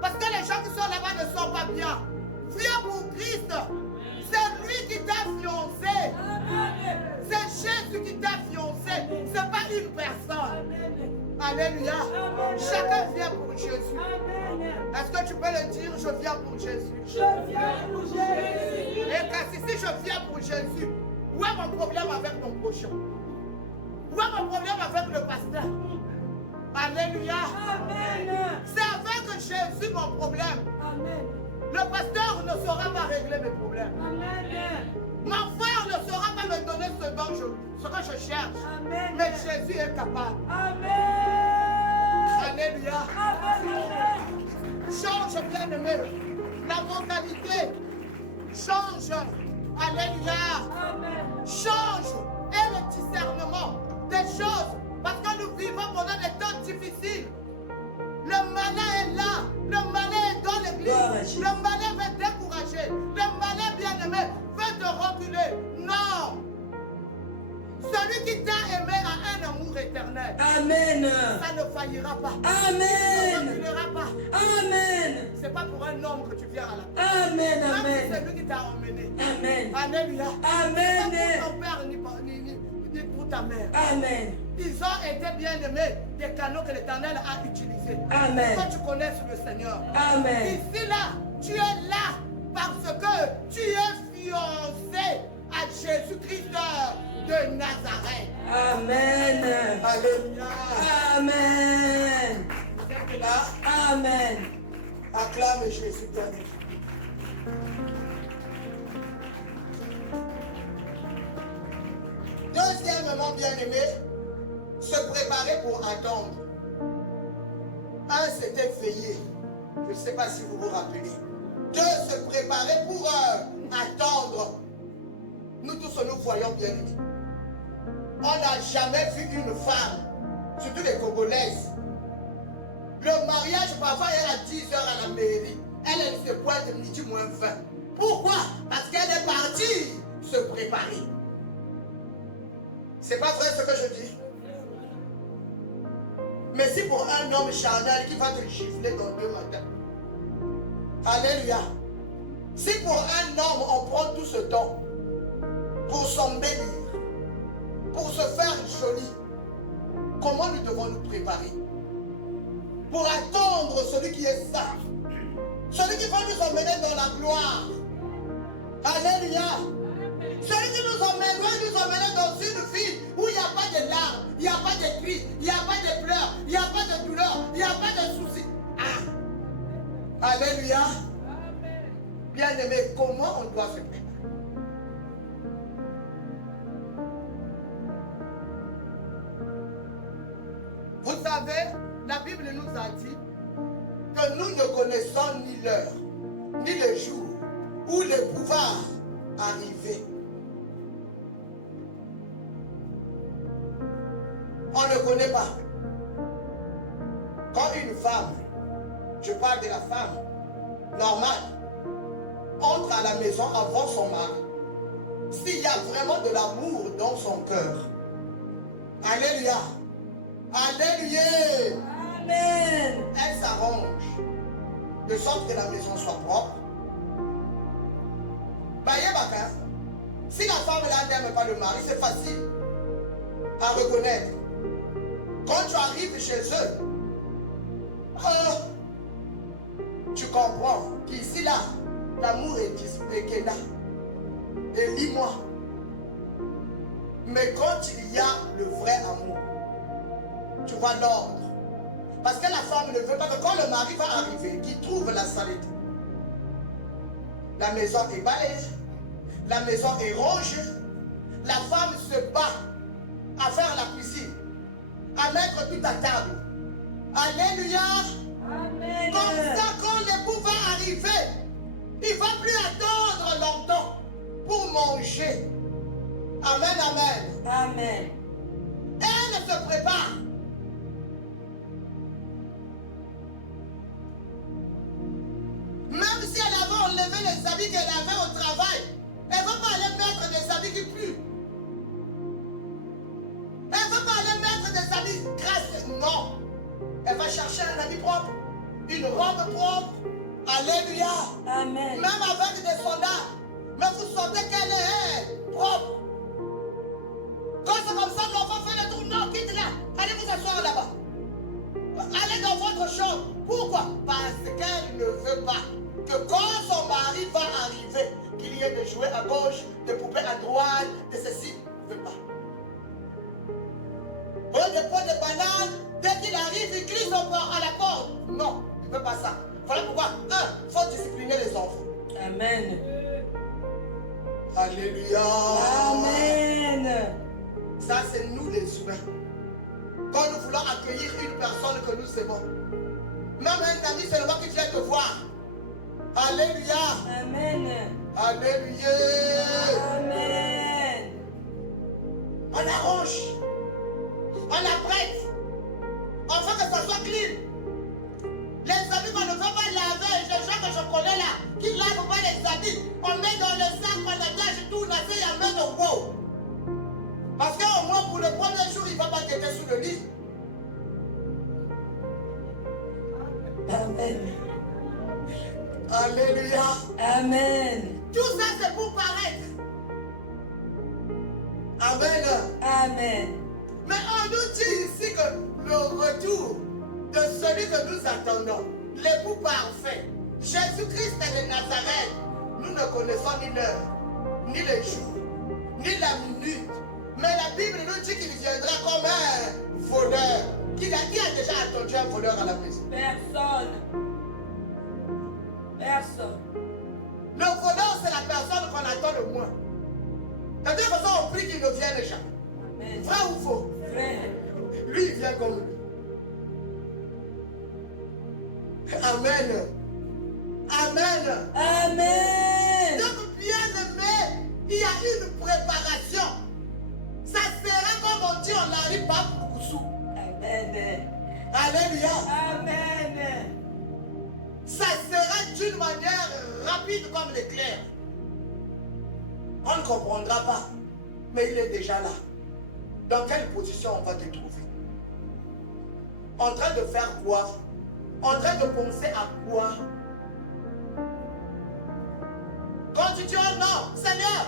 Parce que les gens qui sont là-bas ne sont pas bien. Viens pour Christ. C'est lui qui t'a fiancé. C'est Jésus qui t'a fiancé. Ce n'est pas une personne. Alléluia. Chacun vient pour Jésus. Est-ce que tu peux le dire, je viens pour Jésus? Je viens pour Jésus. Et car si je viens pour Jésus, où est mon problème avec mon prochain? Où est mon problème avec le pasteur? Alléluia. Amen. C'est avec Jésus mon problème. Amen. Le pasteur ne saura pas régler mes problèmes. Amen. Mon frère ne saura pas me donner ce que je cherche. Amen. Mais Jésus est capable. Amen. Alléluia. Amen. Change, bien-aimé, la mentalité. Change. Alléluia. Amen. Change et le discernement des choses. Parce que nous vivons pendant des temps difficiles. Le malin est là. Le malin est dans l'église. Le malin veut décourager. Le malin, bien-aimé, veut te reculer. Non. Celui qui t'a aimé a un amour éternel. l'Éternel. Amen. Ça ne faillira pas. Amen. Ça ne reculera pas. Amen. Ce n'est pas pour un homme que tu viens à la paix. Amen. C'est Amen. lui qui t'a emmené. Amen. Alléluia. Amen. C'est pas pour ton père ni pour ta mère. Amen. Ils ont été bien aimés des canaux que l'Éternel a utilisés. Amen. Quand tu connais le Seigneur. Amen. Ici là, tu es là parce que tu es fiancé à Jésus-Christ de Nazareth. Amen. Alléluia. Amen. Vous êtes là? Amen. Acclame Jésus bien-aimé. Deuxièmement, bien-aimé, se préparer pour attendre. Un, c'était veiller. Je ne sais pas si vous vous rappelez. Deux, se préparer pour attendre. Nous tous, nous voyons bien-aimés. On n'a jamais vu une femme, surtout les Congolaises. Le mariage, parfois, elle est à 10 heures à la mairie. Elle se pointe midi moins 20. Pourquoi? Parce qu'elle est partie se préparer. C'est pas vrai ce que je dis. Mais si pour un homme charnel qui va te gifler dans 2 matins. Alléluia. Si pour un homme on prend tout ce temps pour s'embellir, pour se faire joli, comment nous devons nous préparer? Pour attendre celui qui est saint, celui qui va nous emmener dans la gloire. Alléluia. Celui qui nous emmène, va nous emmener dans une vie où il n'y a pas de larmes, il n'y a pas de cris, il n'y a pas de pleurs, il n'y a pas de douleur, il n'y a pas de soucis. Ah. Alléluia. Bien-aimé, comment on doit se préparer? Vous savez, la Bible nous a dit que nous ne connaissons ni l'heure, ni le jour où le pouvoir arriver. On ne connaît pas. Quand une femme, je parle de la femme normale, entre à la maison avant son mari, s'il y a vraiment de l'amour dans son cœur, alléluia, alléluia, Amen. elle s'arrange de sorte que la maison soit propre. Si la femme là n'aime pas le mari, c'est facile à reconnaître. Quand tu arrives chez eux, tu comprends qu'ici là, l'amour est là. Et lis-moi. Mais quand il y a le vrai amour, tu vois l'ordre. Parce que la femme ne veut pas que quand le mari va arriver, qu'il trouve la saleté. La maison est balayée, la maison est rangée, la femme se bat à faire la cuisine, à mettre tout à table. Alléluia. Amen. Comme ça, quand l'époux va arriver, il ne va plus attendre longtemps pour manger. Amen, amen. Amen. Elle se prépare. Même si elle avait enlevé les habits qu'elle avait au travail, elle ne va pas aller mettre des habits qui puent. Elle ne va pas aller mettre des habits crasses. Non. Elle va chercher un habit propre, une robe propre. Alléluia. Amen. Même avec des soldats. Mais vous sentez qu'elle est propre. Quand c'est comme ça, l'enfant fait le tour. Non, quitte là. Allez vous asseoir là-bas. Allez dans votre chambre. Pourquoi? Parce qu'elle ne veut pas que quand son mari va arriver, qu'il y ait des jouets à gauche, des poupées à droite, de ceci. Elle ne veut pas. Des pots de bananes, dès qu'il arrive, il crie son port à la porte. Non, il ne veut pas ça. Voilà pourquoi, il faut discipliner les enfants. Amen. Alléluia. Amen. Ça, c'est nous les humains. Quand nous voulons accueillir une personne que nous aimons, même un ami seulement qui vient te voir. Alléluia. Amen. Alléluia. Amen. On arrange. On apprête. Afin que ça soit clean. Les habits qu'on ne veut pas laver, les gens que je connais là, qui ne lavent pas les habits, on met dans le sac, on attache tout, on essaie à mettre au pot. Parce qu'au moins pour le premier jour, il ne va pas guetter sous le lit. Amen. Alléluia. Amen. Tout ça, c'est pour paraître. Amen. Amen. Mais on nous dit ici que le retour de celui que nous attendons, l'époux parfait, Jésus-Christ de Nazareth, nous ne connaissons ni l'heure, ni le jour, ni la minute. Mais la Bible nous dit qu'il viendra comme un voleur. Qui a déjà attendu un voleur à la maison? Personne. Personne. Le voleur, c'est la personne qu'on attend le moins. De toute façon, on prie qu'il ne vienne jamais. Amen. Vrai ou faux? Vrai. Lui, il vient comme lui. Amen. Amen. Amen. Donc, bien aimé, il y a une préparation. Ça sera comme on dit, on n'arrive pas pour sous. Amen. Alléluia. Amen. Ça sera d'une manière rapide comme l'éclair. On ne comprendra pas, mais il est déjà là. Dans quelle position on va te trouver? En train de faire quoi? En train de penser à quoi? Quand tu dis oh non, Seigneur,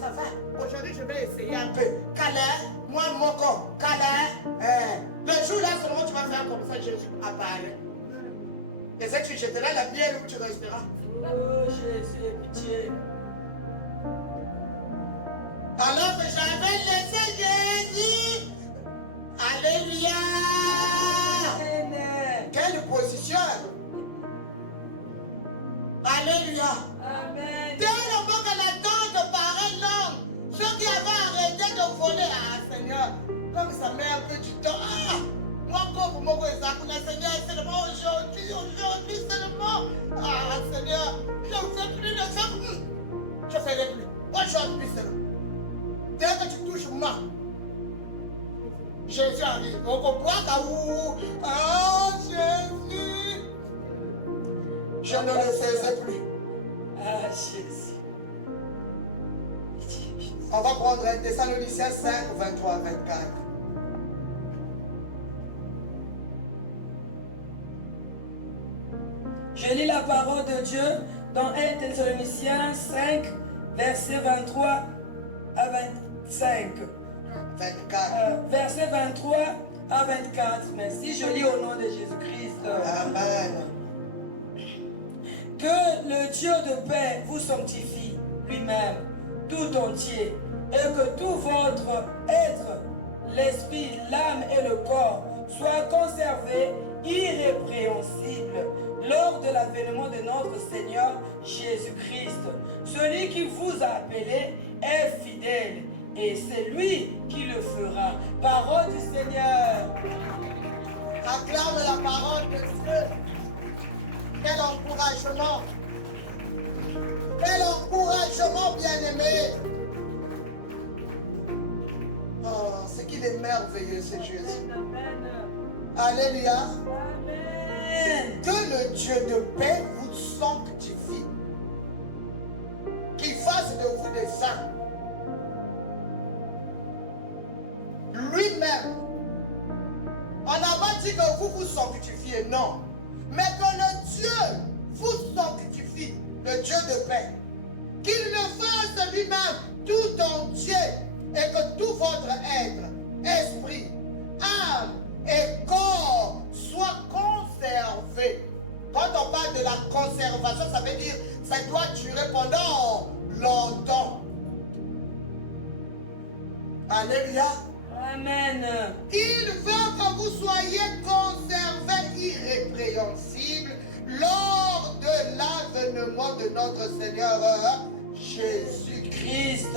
ça va. Aujourd'hui, je vais essayer un peu. Calais, moi, mon corps, Calais. Le jour là, seulement tu vas faire comme ça, Jésus apparaît. Et ça, tu jetteras la bière où tu resteras. Oh Jésus, pitié. Alors que j'avais laissé Jésus. Alléluia. Amen. Quelle position? Alléluia. Amen. Dès le moment que la tente paraît longue, ceux qui avaient arrêté de voler, Seigneur, comme ça met un peu du temps. Moi, comme mon Seigneur, seulement aujourd'hui seulement. Seigneur, je ne fais plus de ça. Je ne ferai plus. Aujourd'hui seulement. Dès que tu touches moi, Jésus arrive. On comprend où? Jésus. Je ne le sais plus. Ah, Jésus. On va prendre 1 Thessaloniciens 5, 23 à 24. Je lis la parole de Dieu dans 1 Thessaloniciens 5, versets 23 à 25. 24. Verset 23 à 24. Merci, je lis au nom de Jésus-Christ. Amen. Que le Dieu de paix vous sanctifie lui-même, tout entier, et que tout votre être, l'esprit, l'âme et le corps, soient conservés irrépréhensibles lors de l'avènement de notre Seigneur Jésus-Christ. Celui qui vous a appelé est fidèle, et c'est lui qui le fera. Parole du Seigneur. Acclame la parole de Dieu. Quel encouragement. Quel encouragement, bien-aimé. Oh, c'est qu'il est merveilleux, ce Jésus. Amen. Alléluia. Amen. Que le Dieu de paix vous sanctifie. Qu'il fasse de vous des saints. Lui-même. On n'a pas dit que vous vous sanctifiez, non. Mais que le Dieu vous sanctifie, le Dieu de paix. Qu'il le fasse lui-même tout entier et que tout votre être, esprit, âme et corps soient conservés. Quand on parle de la conservation, ça veut dire que ça doit durer pendant longtemps. Alléluia. Amen. Il veut que vous soyez conservés irrépréhensibles lors de l'avènement de notre Seigneur Jésus-Christ.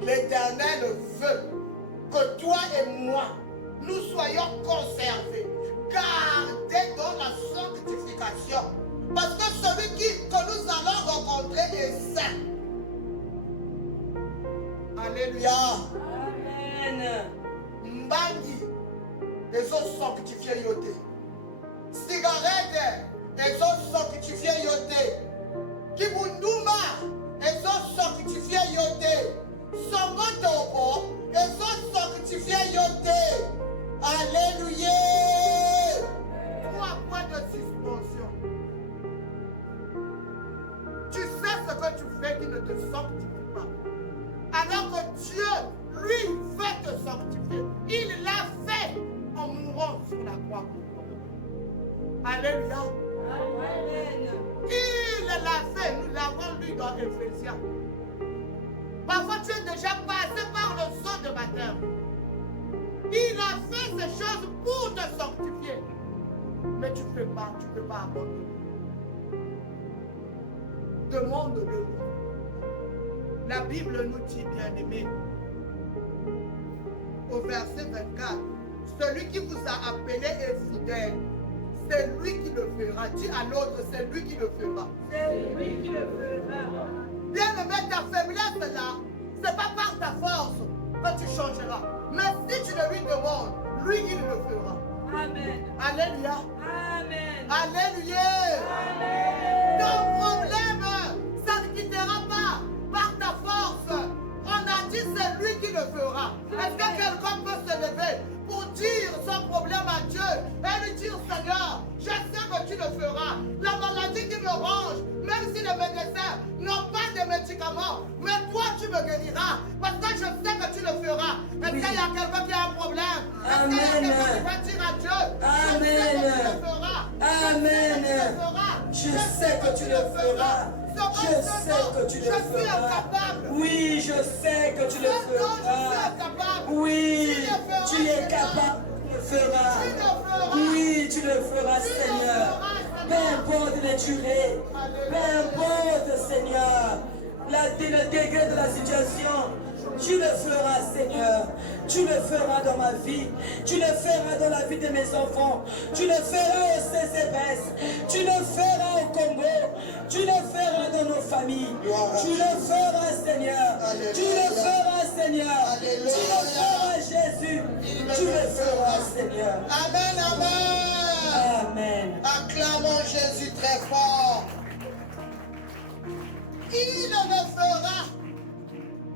L'Éternel veut que toi et moi, nous soyons conservés, gardés dans la sanctification. Parce que celui que nous allons rencontrer est saint. Alléluia. Amen. Mbani, les autres sanctifiés yoté. Cigarette, les autres sanctifiés yoté. Kibunduma, les autres sanctifiés yoté. Songotopo, les autres sanctifiés yoté. Alléluia. 3 points de suspension. Tu sais ce que tu fais qui ne te sanctifie pas. Alors que Dieu, lui, veut te sanctifier. Il l'a fait en mourant sur la croix. Alléluia. Amen. Il l'a fait, nous l'avons lu dans Éphésiens. Parfois tu es déjà passé par le sang de baptême. Il a fait ces choses pour te sanctifier. Mais tu ne peux pas abandonner. Demande-le. La Bible nous dit, bien-aimé, au verset 24, celui qui vous a appelé est fidèle. C'est lui qui le fera. Dis à l'autre, c'est lui qui le fera. C'est lui qui le fera. Bien-aimé, ta faiblesse là, c'est pas par ta force que tu changeras. Mais si tu le lui demandes, lui, il le fera. Amen. Alléluia. Amen. Alléluia. Amen. Ton problème, ça ne quittera pas par ta force. On a dit c'est lui qui le fera. Est-ce que quelqu'un peut se lever pour dire son problème à Dieu et lui dire, Seigneur, je sais que tu le feras. La maladie qui me ronge, même si les médecins n'ont pas de médicaments, mais toi tu me guériras parce que je sais que tu le feras. Est-ce qu'il y a quelqu'un qui a un problème? Est-ce qu'il y a quelqu'un qui va dire à Dieu, je sais que tu le feras. Amen. Je sais que tu le feras. Je sais que tu le feras. Oui, je sais que tu le feras. Oui, tu es capable. Tu le feras. Oui, tu le feras, Seigneur. Peu importe les durées. Peu importe, Seigneur. Le degré de la situation. Tu le feras, Seigneur. Tu le feras dans ma vie. Tu le feras dans la vie de mes enfants. Tu le feras au CCBS. Tu le feras au Congo. Tu le feras dans nos familles. Tu le feras, Seigneur. Tu le feras, Seigneur. Tu le feras, Jésus. Tu le feras, Seigneur. Amen, amen. Amen. Acclamons Jésus très fort. Il le fera.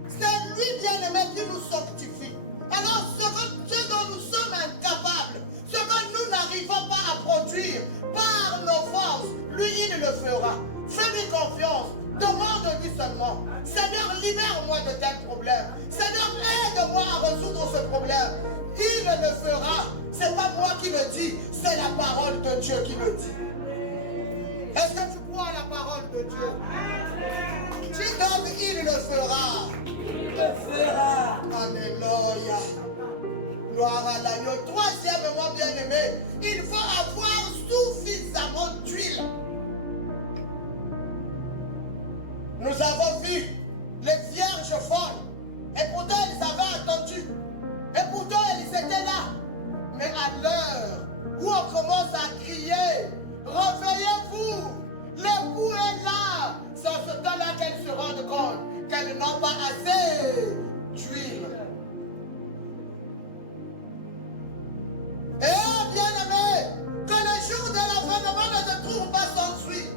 C'est lui, bien-aimé, qui nous sanctifie. Alors, ce dont nous sommes incapables, ce que nous n'arrivons pas à produire par nos forces, lui, il le fera. Fais-lui confiance. Demande-lui seulement. Seigneur, libère-moi de tel problème. Seigneur, aide-moi à résoudre ce problème. Il le fera. C'est pas moi qui le dis, c'est la parole de Dieu qui le dit. Est-ce que tu crois à la parole de Dieu? Tu donnes, il le fera. Il le fera. Alléluia. Gloire à l'agneau. Troisièmement, bien-aimé, il faut avoir suffisamment d'huile. Nous avons vu les vierges folles. Et pourtant, elles avaient attendu. Et pourtant, elles étaient là. Mais à l'heure où on commence à crier, réveillez-vous, l'époux est là. C'est en ce temps-là qu'elles se rendent compte qu'elles n'ont pas assez d'huile. Et bien-aimé, que le jour de l'avènement ne te trouve pas sans huile.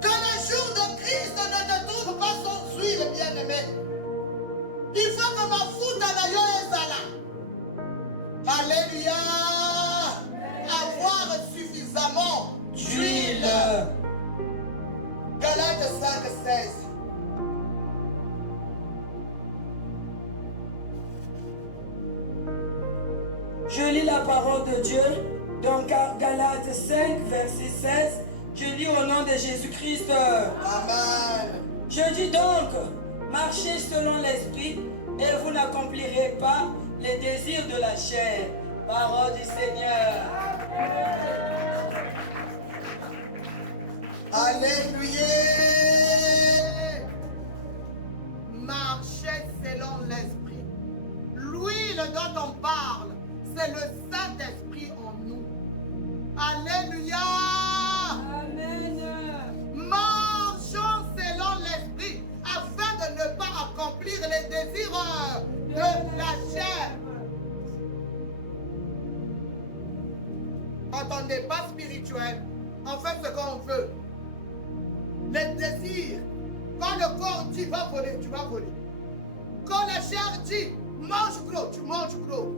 Que le jour de Christ ne te trouve pas sans huile, bien-aimé. Il faut que ma foute à la yoezala. Alléluia. Avoir suffisamment d'huile. Galates 5:16. Je lis la parole de Dieu dans Galates 5, verset 16. Je lis au nom de Jésus-Christ. Amen. Je dis donc, marchez selon l'esprit et vous n'accomplirez pas les désirs de la chair. Parole du Seigneur. Alléluia. Marchez selon l'esprit. L'huile dont on parle, c'est le Saint-Esprit en nous. Alléluia. Amen. Marchons selon l'esprit afin de ne pas accomplir les désirs de la chair. Quand on n'est pas spirituel, on fait ce qu'on veut. Les désirs, quand le corps dit va voler, tu vas voler. Quand la chair dit, mange gros, tu manges gros.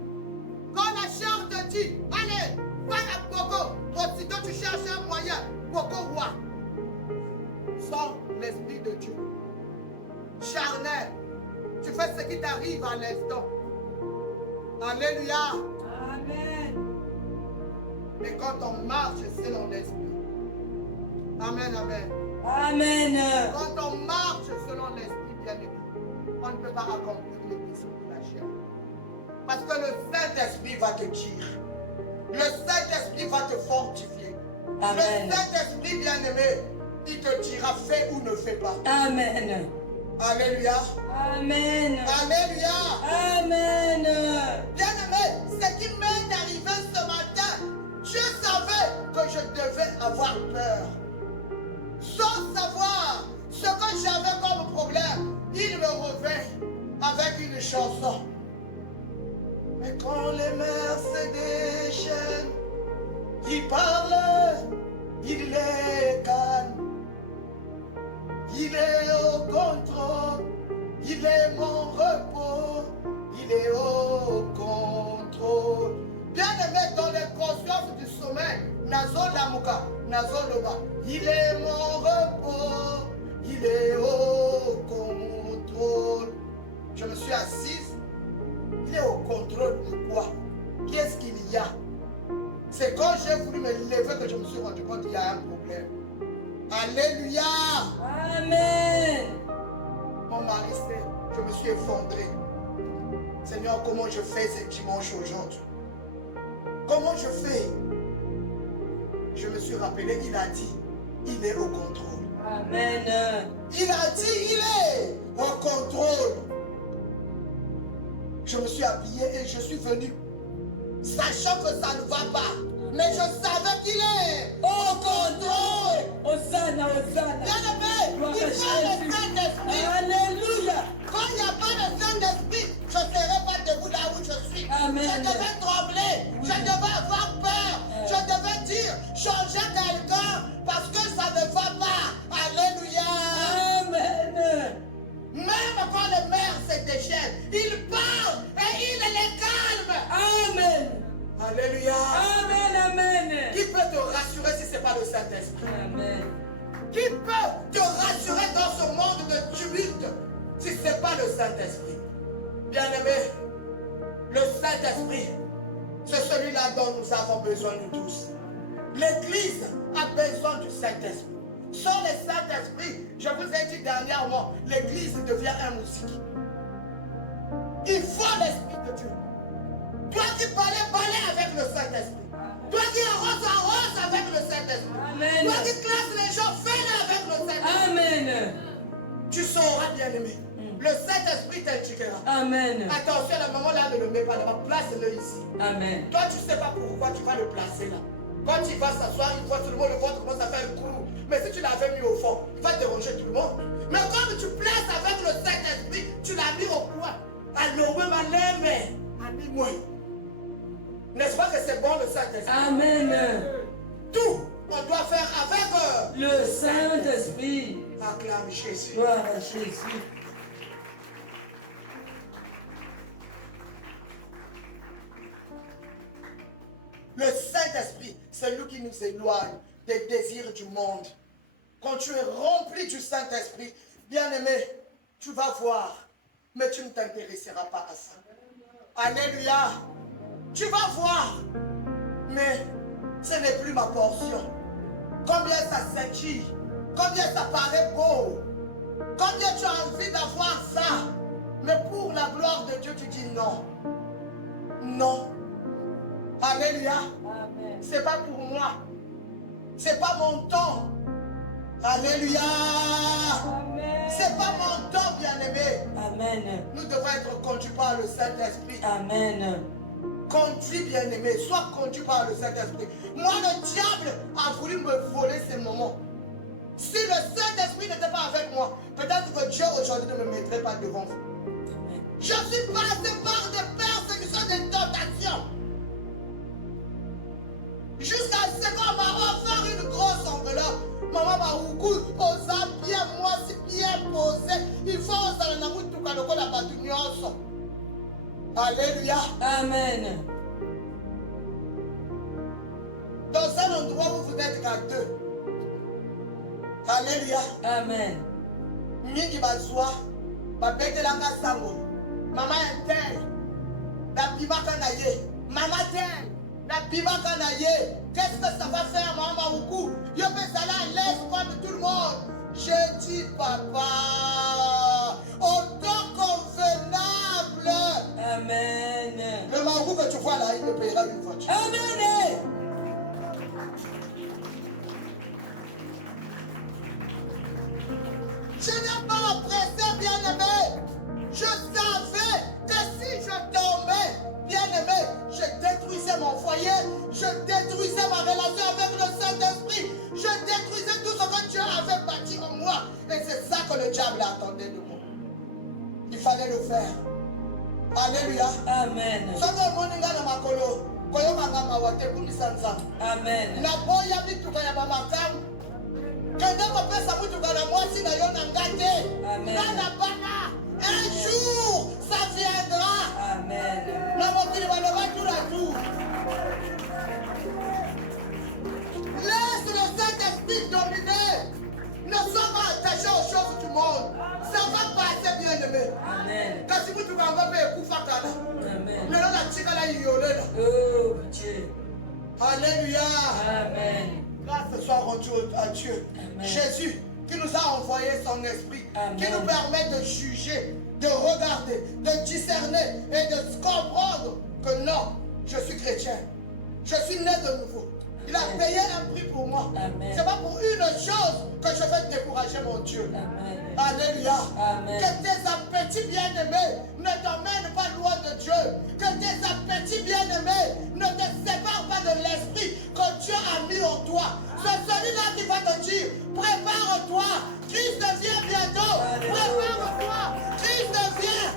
Quand la chair te dit, allez, va à Bogo, aussitôt tu cherches un moyen, Bogo roi. Sans l'Esprit de Dieu. Charnel, tu fais ce qui t'arrive à l'instant. Alléluia. Amen. Mais quand on marche selon l'Esprit. Amen, amen. Amen. Quand on marche selon l'Esprit bien-aimé, on ne peut pas accomplir les missions de la chair. Parce que le Saint-Esprit va te dire. Le Saint-Esprit va te fortifier. Amen. Le Saint-Esprit bien-aimé, il te dira fais ou ne fais pas. Amen. Alléluia. Amen. Alléluia. Amen. Bien-aimé, ce qui m'est arrivé ce matin, je savais que je devais avoir peur. Sans savoir ce que j'avais comme problème, il me revint avec une chanson. Mais quand les mers se déchaînent, il parle, il les calme. Il est au contrôle, il est mon repos, il est au contrôle. Bien aimé dans les consciences du sommeil, Nazolamuka, Nazoloba, il est mon repos, il est au contrôle. Je me suis assise, il est au contrôle de quoi? Qu'est-ce qu'il y a? C'est quand j'ai voulu me lever que je me suis rendu compte qu'il y a un problème. Alléluia. Amen. Mon mari sait, je me suis effondré. Seigneur, comment je fais ce dimanche aujourd'hui? Comment je fais? Je me suis rappelé, il a dit, il est au contrôle. Amen. Il a dit, il est au contrôle. Je me suis habillé et je suis venu, sachant que ça ne va pas. Mais je savais qu'il est au contrôle. Hosanna, Hosanna. Bien-aimé, Gloire il à faut Jésus. le Saint-Esprit. Alléluia. Quand il n'y a pas de Saint-Esprit, je ne serai pas debout là où je suis. Amen. Je devais trembler, je devais avoir peur, je devais dire, changer quelqu'un parce que ça ne va pas. Alléluia. Amen. Même quand les mers se déchaînent, il parle et il les calme. Amen. Alléluia. Amen. Amen. Qui peut te rassurer si ce n'est pas le Saint-Esprit? Amen. Qui peut te rassurer dans ce monde de tumulte si ce n'est pas le Saint-Esprit? Bien-aimé, le Saint-Esprit, c'est celui-là dont nous avons besoin nous tous. L'Église a besoin du Saint-Esprit. Sans le Saint-Esprit, je vous ai dit dernièrement, l'Église devient un musique. Il faut l'Esprit de Dieu. Toi qui parlais avec le Saint-Esprit. Toi qui arrose avec le Saint-Esprit. Amen. Toi qui classes les gens, fais-le avec le Saint-Esprit. Amen. Tu sauras, bien-aimé. Le Saint-Esprit t'indiquera. Amen. Attention, la maman là ne le met pas là-bas. Place-le ici. Amen. Toi, tu ne sais pas pourquoi tu vas le placer là. Quand il va s'asseoir, il voit tout le monde, le ventre commence à faire le coup. Mais si tu l'avais mis au fond, il va déranger tout le monde. Mais quand tu places avec le Saint-Esprit, tu l'as mis au coin. Alors, moi. N'est-ce pas que c'est bon le Saint-Esprit? Amen. Tout, on doit faire avec Le Saint-Esprit. Acclame Jésus. Gloire à Jésus. Le Saint-Esprit, c'est lui qui nous éloigne des désirs du monde. Quand tu es rempli du Saint-Esprit, bien-aimé, tu vas voir, mais tu ne t'intéresseras pas à ça. Alléluia. Tu vas voir, mais ce n'est plus ma portion. Combien ça s'agit, combien ça paraît beau, combien tu as envie d'avoir ça, mais pour la gloire de Dieu, tu dis non. Non. Alléluia. C'est pas pour moi. C'est pas mon temps. Alléluia. C'est pas mon temps, bien-aimé. Amen. Nous devons être conduits par le Saint-Esprit. Amen. Conduit, bien-aimé. Sois conduit par le Saint-Esprit. Moi, le diable a voulu me voler ces moments. Si le Saint-Esprit n'était pas avec moi, peut-être que Dieu aujourd'hui ne me mettrait pas devant vous. Je suis passé par des persécutions, des tentations. Jusqu'à ce qu'on m'a offert une grosse enveloppe. Maman m'a oukou, osa bien, moi c'est bien posé. Il faut osa la namoutuka koyoka lokola bato nyonso. Alléluia. Amen. Dans un endroit où vous n'êtes qu'à deux. Alléluia. Amen. Mingi bazwa babetelanga sango. Mama intel nabimaka na ye. Mama tel nabimaka na ye. Qu'est-ce que ça va faire maman Oukou? Yo peux aller à l'aise comme tout le monde. Je dis papa, autant convenable. Amen. Le marou que tu vois là, il me payera une voiture. Amen. Je n'ai pas pressé, bien-aimé. Je savais que si je tombais, bien-aimé, je détruisais mon foyer, je détruisais ma relation avec le Saint-Esprit, je détruisais tout ce que Dieu avait bâti en moi. Et c'est ça que le diable attendait de moi. Il fallait le faire. Alléluia. Amen. Amen. Amen. Un jour, ça viendra. Amen. Laisse le Saint-Esprit dominer. Ne sois pas attaché aux choses du monde. Ça va passer, bien-aimé. Amen. Amen. Oh Dieu. Alléluia. Amen. Grâce soit rendue à Dieu. Amen. Jésus qui nous a envoyé son esprit, Amen. qui nous permet de juger, de regarder, de discerner et de comprendre que non, je suis chrétien. Je suis né de nouveau. Il a payé un prix pour moi. Amen. C'est pas pour une chose que je vais décourager mon Dieu. Amen. Alléluia. Amen. Que tes appétits bien-aimés ne t'emmènent pas loin de Dieu. Que tes appétits bien-aimés ne te séparent pas de l'esprit que Dieu a mis en toi. C'est celui-là qui va te dire, prépare-toi. Christ vient bientôt. Alléluia. Prépare-toi. Christ vient.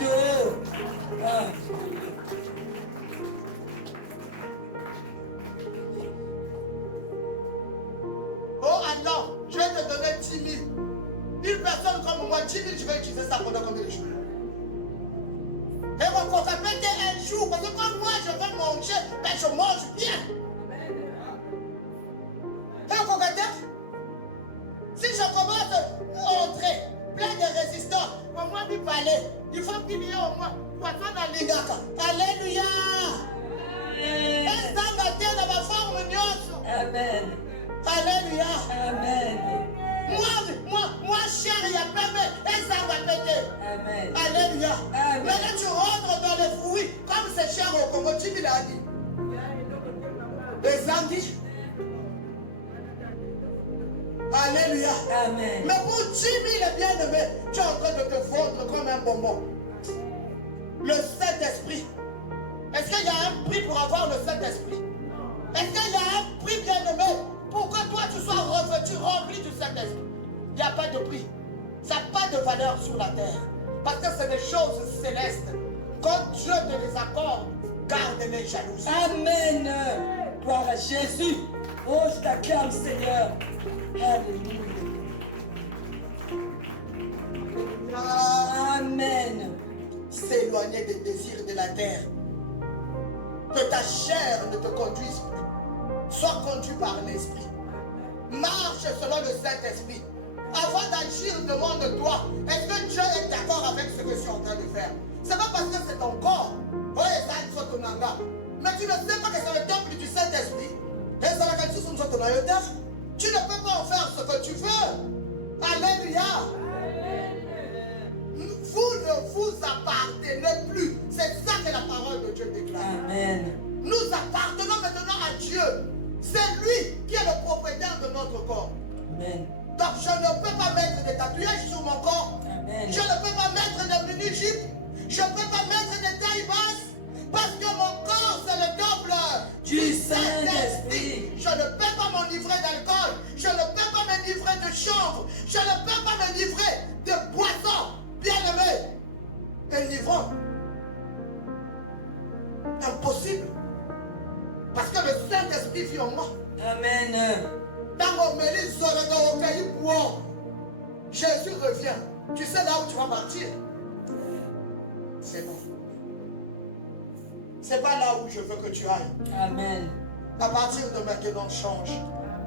Bientôt. Ah. Oh Allah, je vais te donner 10 000. Une personne comme moi, 10 000, je vais utiliser ça pendant combien de jours? Et on va répéter un jour, parce que quand moi je vais manger, ben je mange bien. Et on va si je commence à entrer plein de résistants, au moins lui parler, il faut qu'il y ait au moins poisson dans l'ingaka. Alléluia. Et ça va dire dans ma forme nyonso. Amen. Alléluia. Amen. Moi, cher, il y a pas mais et ça va péter. Amen. Alléluia. Amen. Maintenant, tu rentres dans les fruits, comme c'est cher au Congo, tu l'as dit. Les Zambis. Alléluia. Amen. Mais pour 10 000 bien-aimés, tu es en train de te vendre comme un bonbon. Le Saint-Esprit. Est-ce qu'il y a un prix pour avoir le Saint-Esprit? Est-ce qu'il y a un prix, bien-aimé, pour que toi tu sois revêtu, rempli du Saint-Esprit? Il n'y a pas de prix. Ça n'a pas de valeur sur la terre. Parce que c'est des choses célestes. Quand Dieu te les accorde, garde-les jalousies. Amen. Gloire à Jésus. Oh, je t'acclame, Seigneur. Alléluia. Amen. S'éloigner des désirs de la terre. Que ta chair ne te conduise plus. Sois conduit par l'Esprit. Marche selon le Saint-Esprit. Avant d'agir, demande-toi, est-ce que Dieu est d'accord avec ce que je suis en train de faire? C'est pas parce que c'est ton corps. Oui, ça il faut ton anga. Mais tu ne sais pas que c'est le temple du Saint-Esprit. Et ça va quand tu son ton aïeudeur. Tu ne peux pas en faire ce que tu veux. Alléluia. Vous ne vous appartenez plus. C'est ça que la parole de Dieu déclare. Amen. Nous appartenons maintenant à Dieu. C'est lui qui est le propriétaire de notre corps. Amen. Donc je ne peux pas mettre des tatouages sur mon corps. Amen. Je ne peux pas mettre des mini-jupes. Je ne peux pas mettre des tailles basses. Parce que mon corps c'est le temple Du Saint-Esprit. Je ne peux pas m'enivrer d'alcool. Je ne peux pas m'enivrer de chanvre. Je ne peux pas m'enivrer de boissons. Bien-aimé. Enivrant. Impossible. Parce que le Saint-Esprit vit en moi. Amen. Jésus revient. Tu sais là où tu vas partir? C'est bon. C'est pas là où je veux que tu ailles. Amen. À partir de maintenant, change.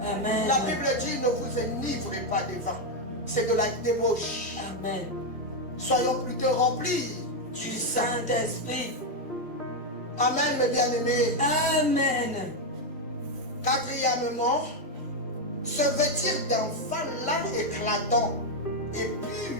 Amen. La Bible dit, ne vous enivrez pas de vin. C'est de la débauche. Amen. Soyons plutôt remplis Du Saint-Esprit. Amen, mes bien-aimés. Amen. Quatrièmement, se vêtir d'un fin lin éclatant et pur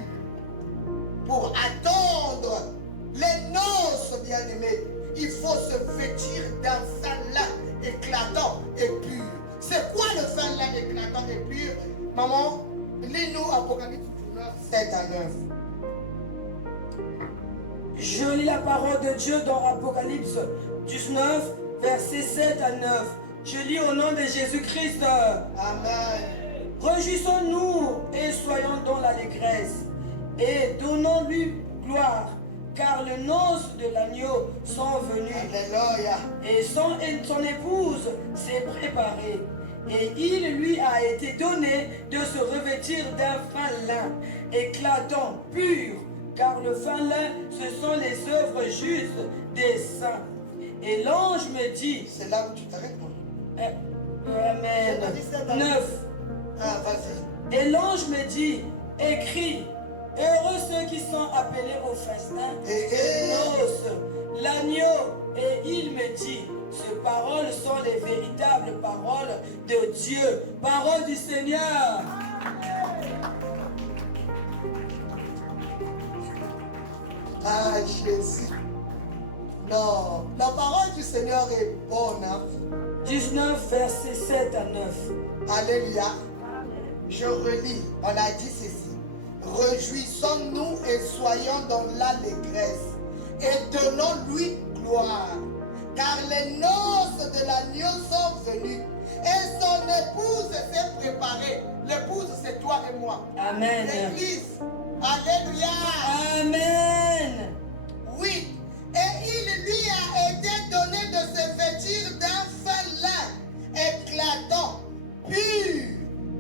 pour attendre les noces, bien-aimés. Il faut se vêtir d'un fin lin éclatant et pur. C'est quoi le fin lin éclatant et pur? Maman, lis-nous Apocalypse 9, 7 à 9. Je lis la parole de Dieu dans Apocalypse 19, versets 7 à 9. Je lis au nom de Jésus-Christ. Amen. Réjouissons-nous et soyons dans l'allégresse et donnons-lui gloire, car les noces de l'agneau sont venues Alléluia. et son épouse s'est préparée. Et il lui a été donné de se revêtir d'un fin lin éclatant, pur, car le fin lin, ce sont les œuvres justes des saints. Et l'ange me dit, C'est là où tu t'arrêtes, moi. Amen, 9. Ah, vas-y. Et l'ange me dit, écris, heureux ceux qui sont appelés au festin, Et noces, l'agneau. Et il me dit, ces paroles sont les véritables paroles de Dieu, paroles du Seigneur. ah, Jésus. Non, la parole du Seigneur est bonne. Hein? 19, versets 7 à 9. Alléluia. Je relis. On a dit ceci. Réjouissons-nous et soyons dans l'allégresse et donnons-lui gloire. Car les noces de l'agneau sont venues et son épouse s'est préparée. L'épouse, c'est toi et moi. Amen. L'église. Alléluia. Amen. Oui. Et il lui a été donné de se vêtir d'un fin lin éclatant, pur.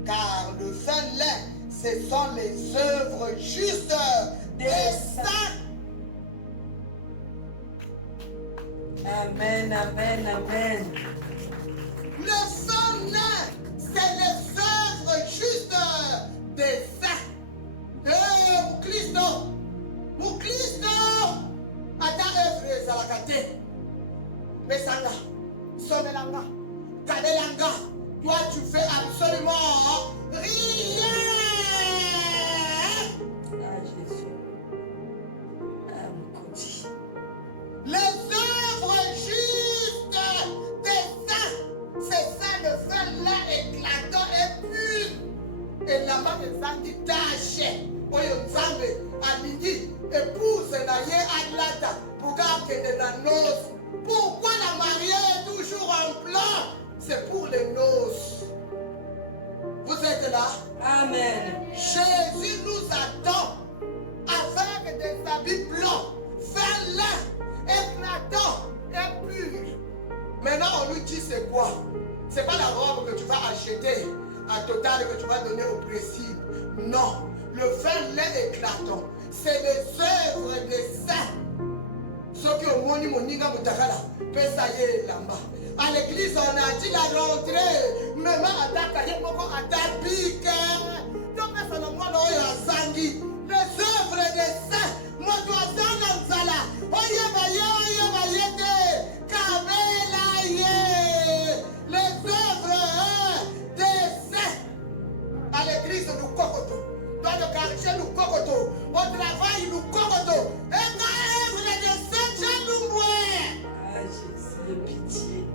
Car le fin lin, ce sont les œuvres justes des saints. Amen, amen, amen. Le fin lin, c'est les œuvres justes des saints. Mon Christ, ata œuvre ezalaka te. Pesanga, sonelanga, kadelanga. Toi, tu fais absolument rien. Ah, Jésus. Ah, mon Côté. Les œuvres justes des saints, c'est ça le fin là éclatant et pur. Et là-bas, les gens qui tâchent, oyo nzambe alingi épouse na ye alata pour garder la noce. Pourquoi la mariée est toujours en blanc? C'est pour les noces. Vous êtes là? Amen. Jésus nous attend avec des habits blancs, fin lin, éclatants et purs. Maintenant, on nous dit c'est quoi? C'est pas la robe que tu vas acheter à Total que tu vas donner au précis. Non, le fin lin éclatant, c'est les œuvres des saints. Ceux qui ont moni moninga mutakala, pesa ye lamba. À l'église, on a dit la rentrée, même à Dakaye moko à Dabik. Donc, ça n'a pas de sangi. Les œuvres des saints, moi, toi, dans Nzala, oye baye te, Kabela ye. Les œuvres des saints. À l'église, nous cocoto. Dans le quartier, nous cocoto. Au travail, nous cocoto. Et dans l'œuvre des saints, nous mouais. Ah, Jésus, pitié.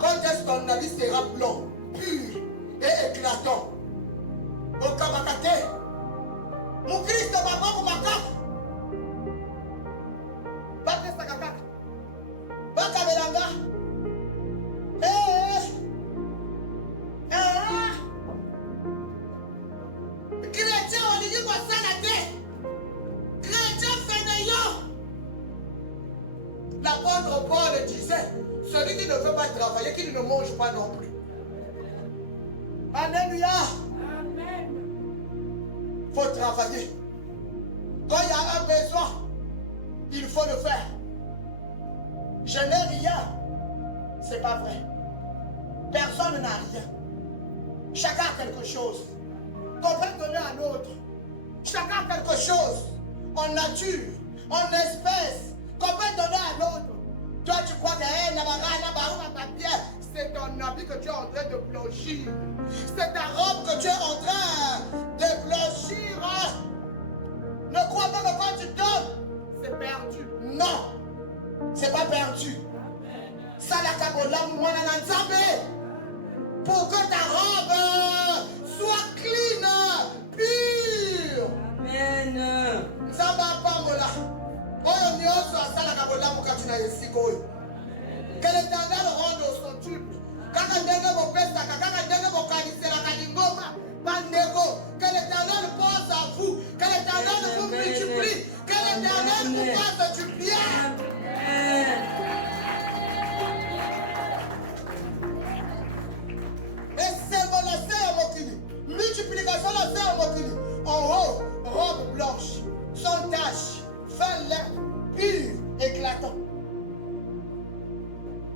Quand est-ce qu'on a dit sera blanc, pur et éclatant? Au Kabakate. Mon Christ, papa, pour ma carte. Baptiste Kakaka. Bakabelanga. Chrétien, on dit quoi ça la tête? Chrétien fainéant. L'apôtre Paul disait, celui qui ne veut pas travailler, qui ne mange pas non plus. Alléluia. Amen. Il faut travailler. Quand il y a un besoin, il faut le faire. Je n'ai rien. C'est pas vrai. Personne n'a rien. Chacun a quelque chose qu'on peut donner à l'autre. Chacun a quelque chose en nature, en espèce, qu'on peut donner à l'autre. Toi, tu crois que c'est ton habit que tu es en train de blanchir. C'est ta robe que tu es en train de blanchir. Ne crois pas que quand tu donnes, c'est perdu. Non, c'est pas perdu. Ça la kabolam mwana na nzambe. Pour que ta robe soit clean, pure. Amen. Nzamba pambola. Oyo nyonso asala kabolamu katina yesiko oyo. Que l'Éternel rende au centuple. Kaka ndenge bopesaka, kaka ndenge bokaniselaka lingoma, bandeko. Que l'Éternel pense à vous. Que l'Éternel vous multiplie. Que l'Éternel vous fasse du bien. Et c'est mon laissé à Mokili. Multiplication laissé à Mokili. En haut, robe blanche, sans tache, fin lin, pur, éclatant.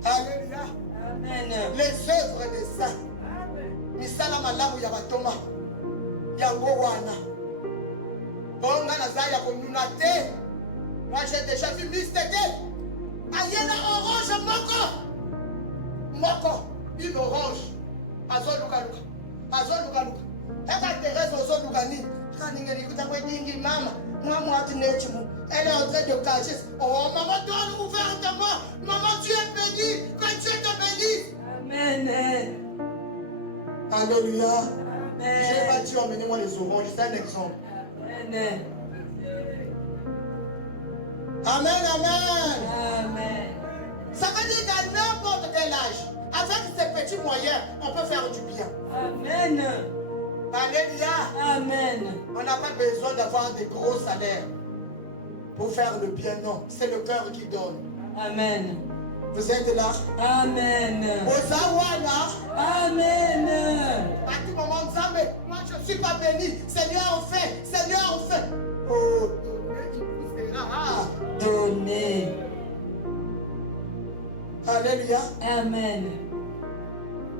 Alléluia. Amen. Les œuvres des saints. Misala malamu ya batoma. Yango wana. Bonga na zaya konuna te. Moi j'ai déjà vu misteke. Ayena orange moko. Moko. Une orange. Azo luka luka. Azo luka luka. Eka Thérèse ozo luka ni. Kaningeli kutakwe dingi mama. Moi tu n'es tu mou. Elle est en train de cacher. Oh maman donne ouvertement. Maman tu es bénie. Que Dieu te bénisse. Amen. Alléluia. Amen. J'ai pas dit emmenez-moi les oranges. C'est un exemple. Amen. Amen, amen. Amen. Ça veut dire qu'à n'importe quel âge, avec ces petits moyens, on peut faire du bien. Amen. Alléluia. Amen. On n'a pas besoin d'avoir des gros salaires pour faire le bien, non. C'est le cœur qui donne. Amen. Vous êtes là? Amen. Ozawana. Amen. À tout moment, Nzambe, moi je ne suis pas béni. Seigneur, on fait. Seigneur, on fait. Oh, donner, il vous sera. Donner. Alléluia. Amen.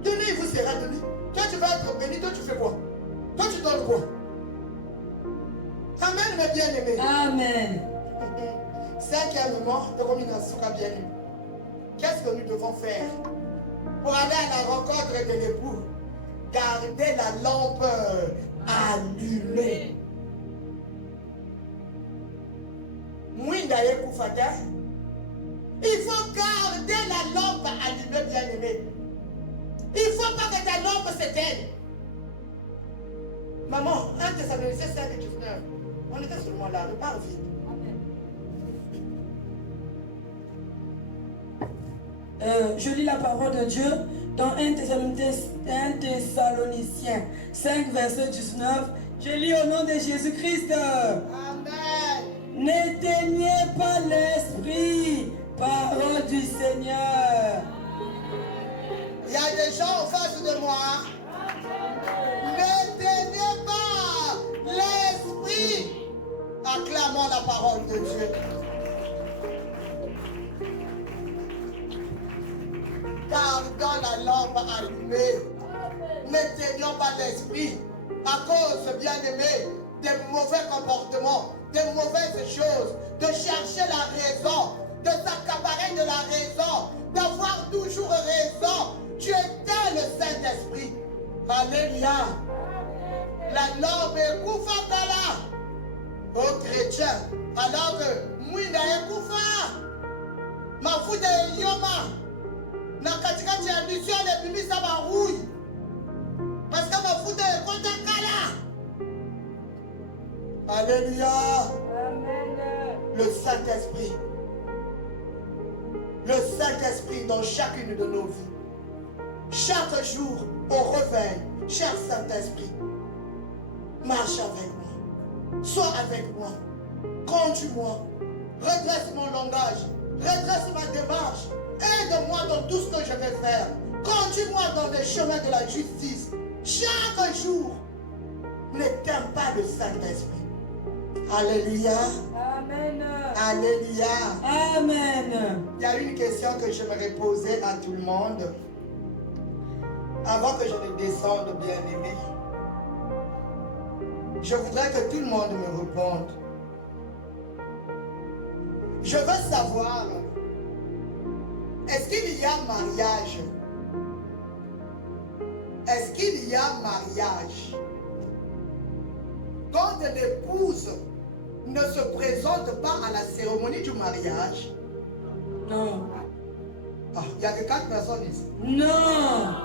Donner, il vous sera donné. Toi, tu vas être béni. Toi, tu fais quoi? Toi, tu donnes quoi? Amen, mes bien-aimés. Amen. Cinquièmement, de combination bien-aimés. Qu'est-ce que nous devons faire pour aller à la rencontre de l'époux? Garder la lampe allumée. Il faut garder la lampe allumée, bien-aimé. Il ne faut pas que ta lampe s'éteigne. Maman, 1 Thessaloniciens 5 et 19. On était seulement là, repars vite. Je lis la parole de Dieu dans 1 Thessaloniciens 5, verset 19. Je lis au nom de Jésus-Christ. Amen. N'éteignez pas l'esprit, parole du Seigneur. Il y a des gens en face de moi. N'éteignez pas l'esprit. Acclamons la parole de Dieu. Gardons la lampe allumée. N'éteignons pas l'esprit à cause, bien-aimé, des mauvais comportements, des mauvaises choses, de chercher la raison, de s'accaparer de la raison, d'avoir toujours raison. Tu éteins le Saint-Esprit. Alléluia. La lampe est couverte aux chrétiens. Alors que Mouina est couvert. Mafuta est yoma. Na katikati ya mission les bimis ça va rouille. Parce que mafuta est contre kala. Alléluia. Amen. Le Saint-Esprit. Le Saint-Esprit dans chacune de nos vies. Chaque jour, au réveil, cher Saint-Esprit, marche avec moi. Sois avec moi. Conduis-moi. Redresse mon langage. Redresse ma démarche. Aide-moi dans tout ce que je vais faire. Conduis-moi dans les chemins de la justice. chaque jour, n'éteins pas le Saint-Esprit. Alléluia. Amen. Alléluia. Amen. Il y a une question que j'aimerais poser à tout le monde. Avant que je ne descende, bien-aimé, je voudrais que tout le monde me réponde. Je veux savoir, est-ce qu'il y a mariage? Est-ce qu'il y a mariage? Quand l'épouse ne se présente pas à la cérémonie du mariage, Non. ah, il n'y a que 4 personnes ici. Non.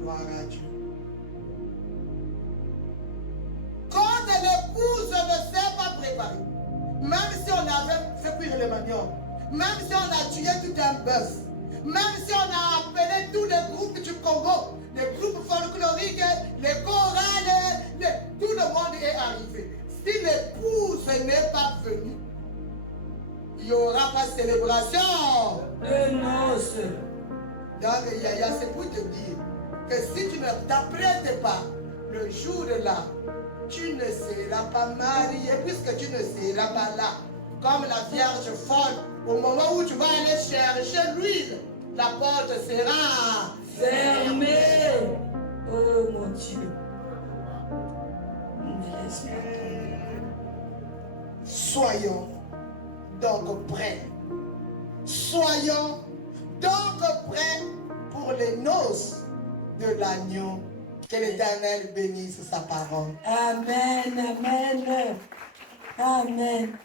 Gloire à Dieu. Quand l'épouse ne s'est pas préparée, même si on avait fait cuire le manioc, même si on a tué tout un bœuf, même si on a appelé tous les groupes du Congo, les groupes folkloriques, les chorales, tout le monde est arrivé. Si l'épouse n'est pas venue, il n'y aura pas de célébration. De noces. Donc, Yaya, c'est pour te dire que si tu ne t'apprêtes pas le jour là, tu ne seras pas marié puisque tu ne seras pas là. Comme la Vierge folle, au moment où tu vas aller chercher l'huile, la porte sera Fermé. Oh mon Dieu. Ne laisse pas tomber. Soyons donc prêts. Soyons donc prêts pour les noces de l'agneau. Que l'Éternel bénisse sa parole. Amen. Amen. Amen.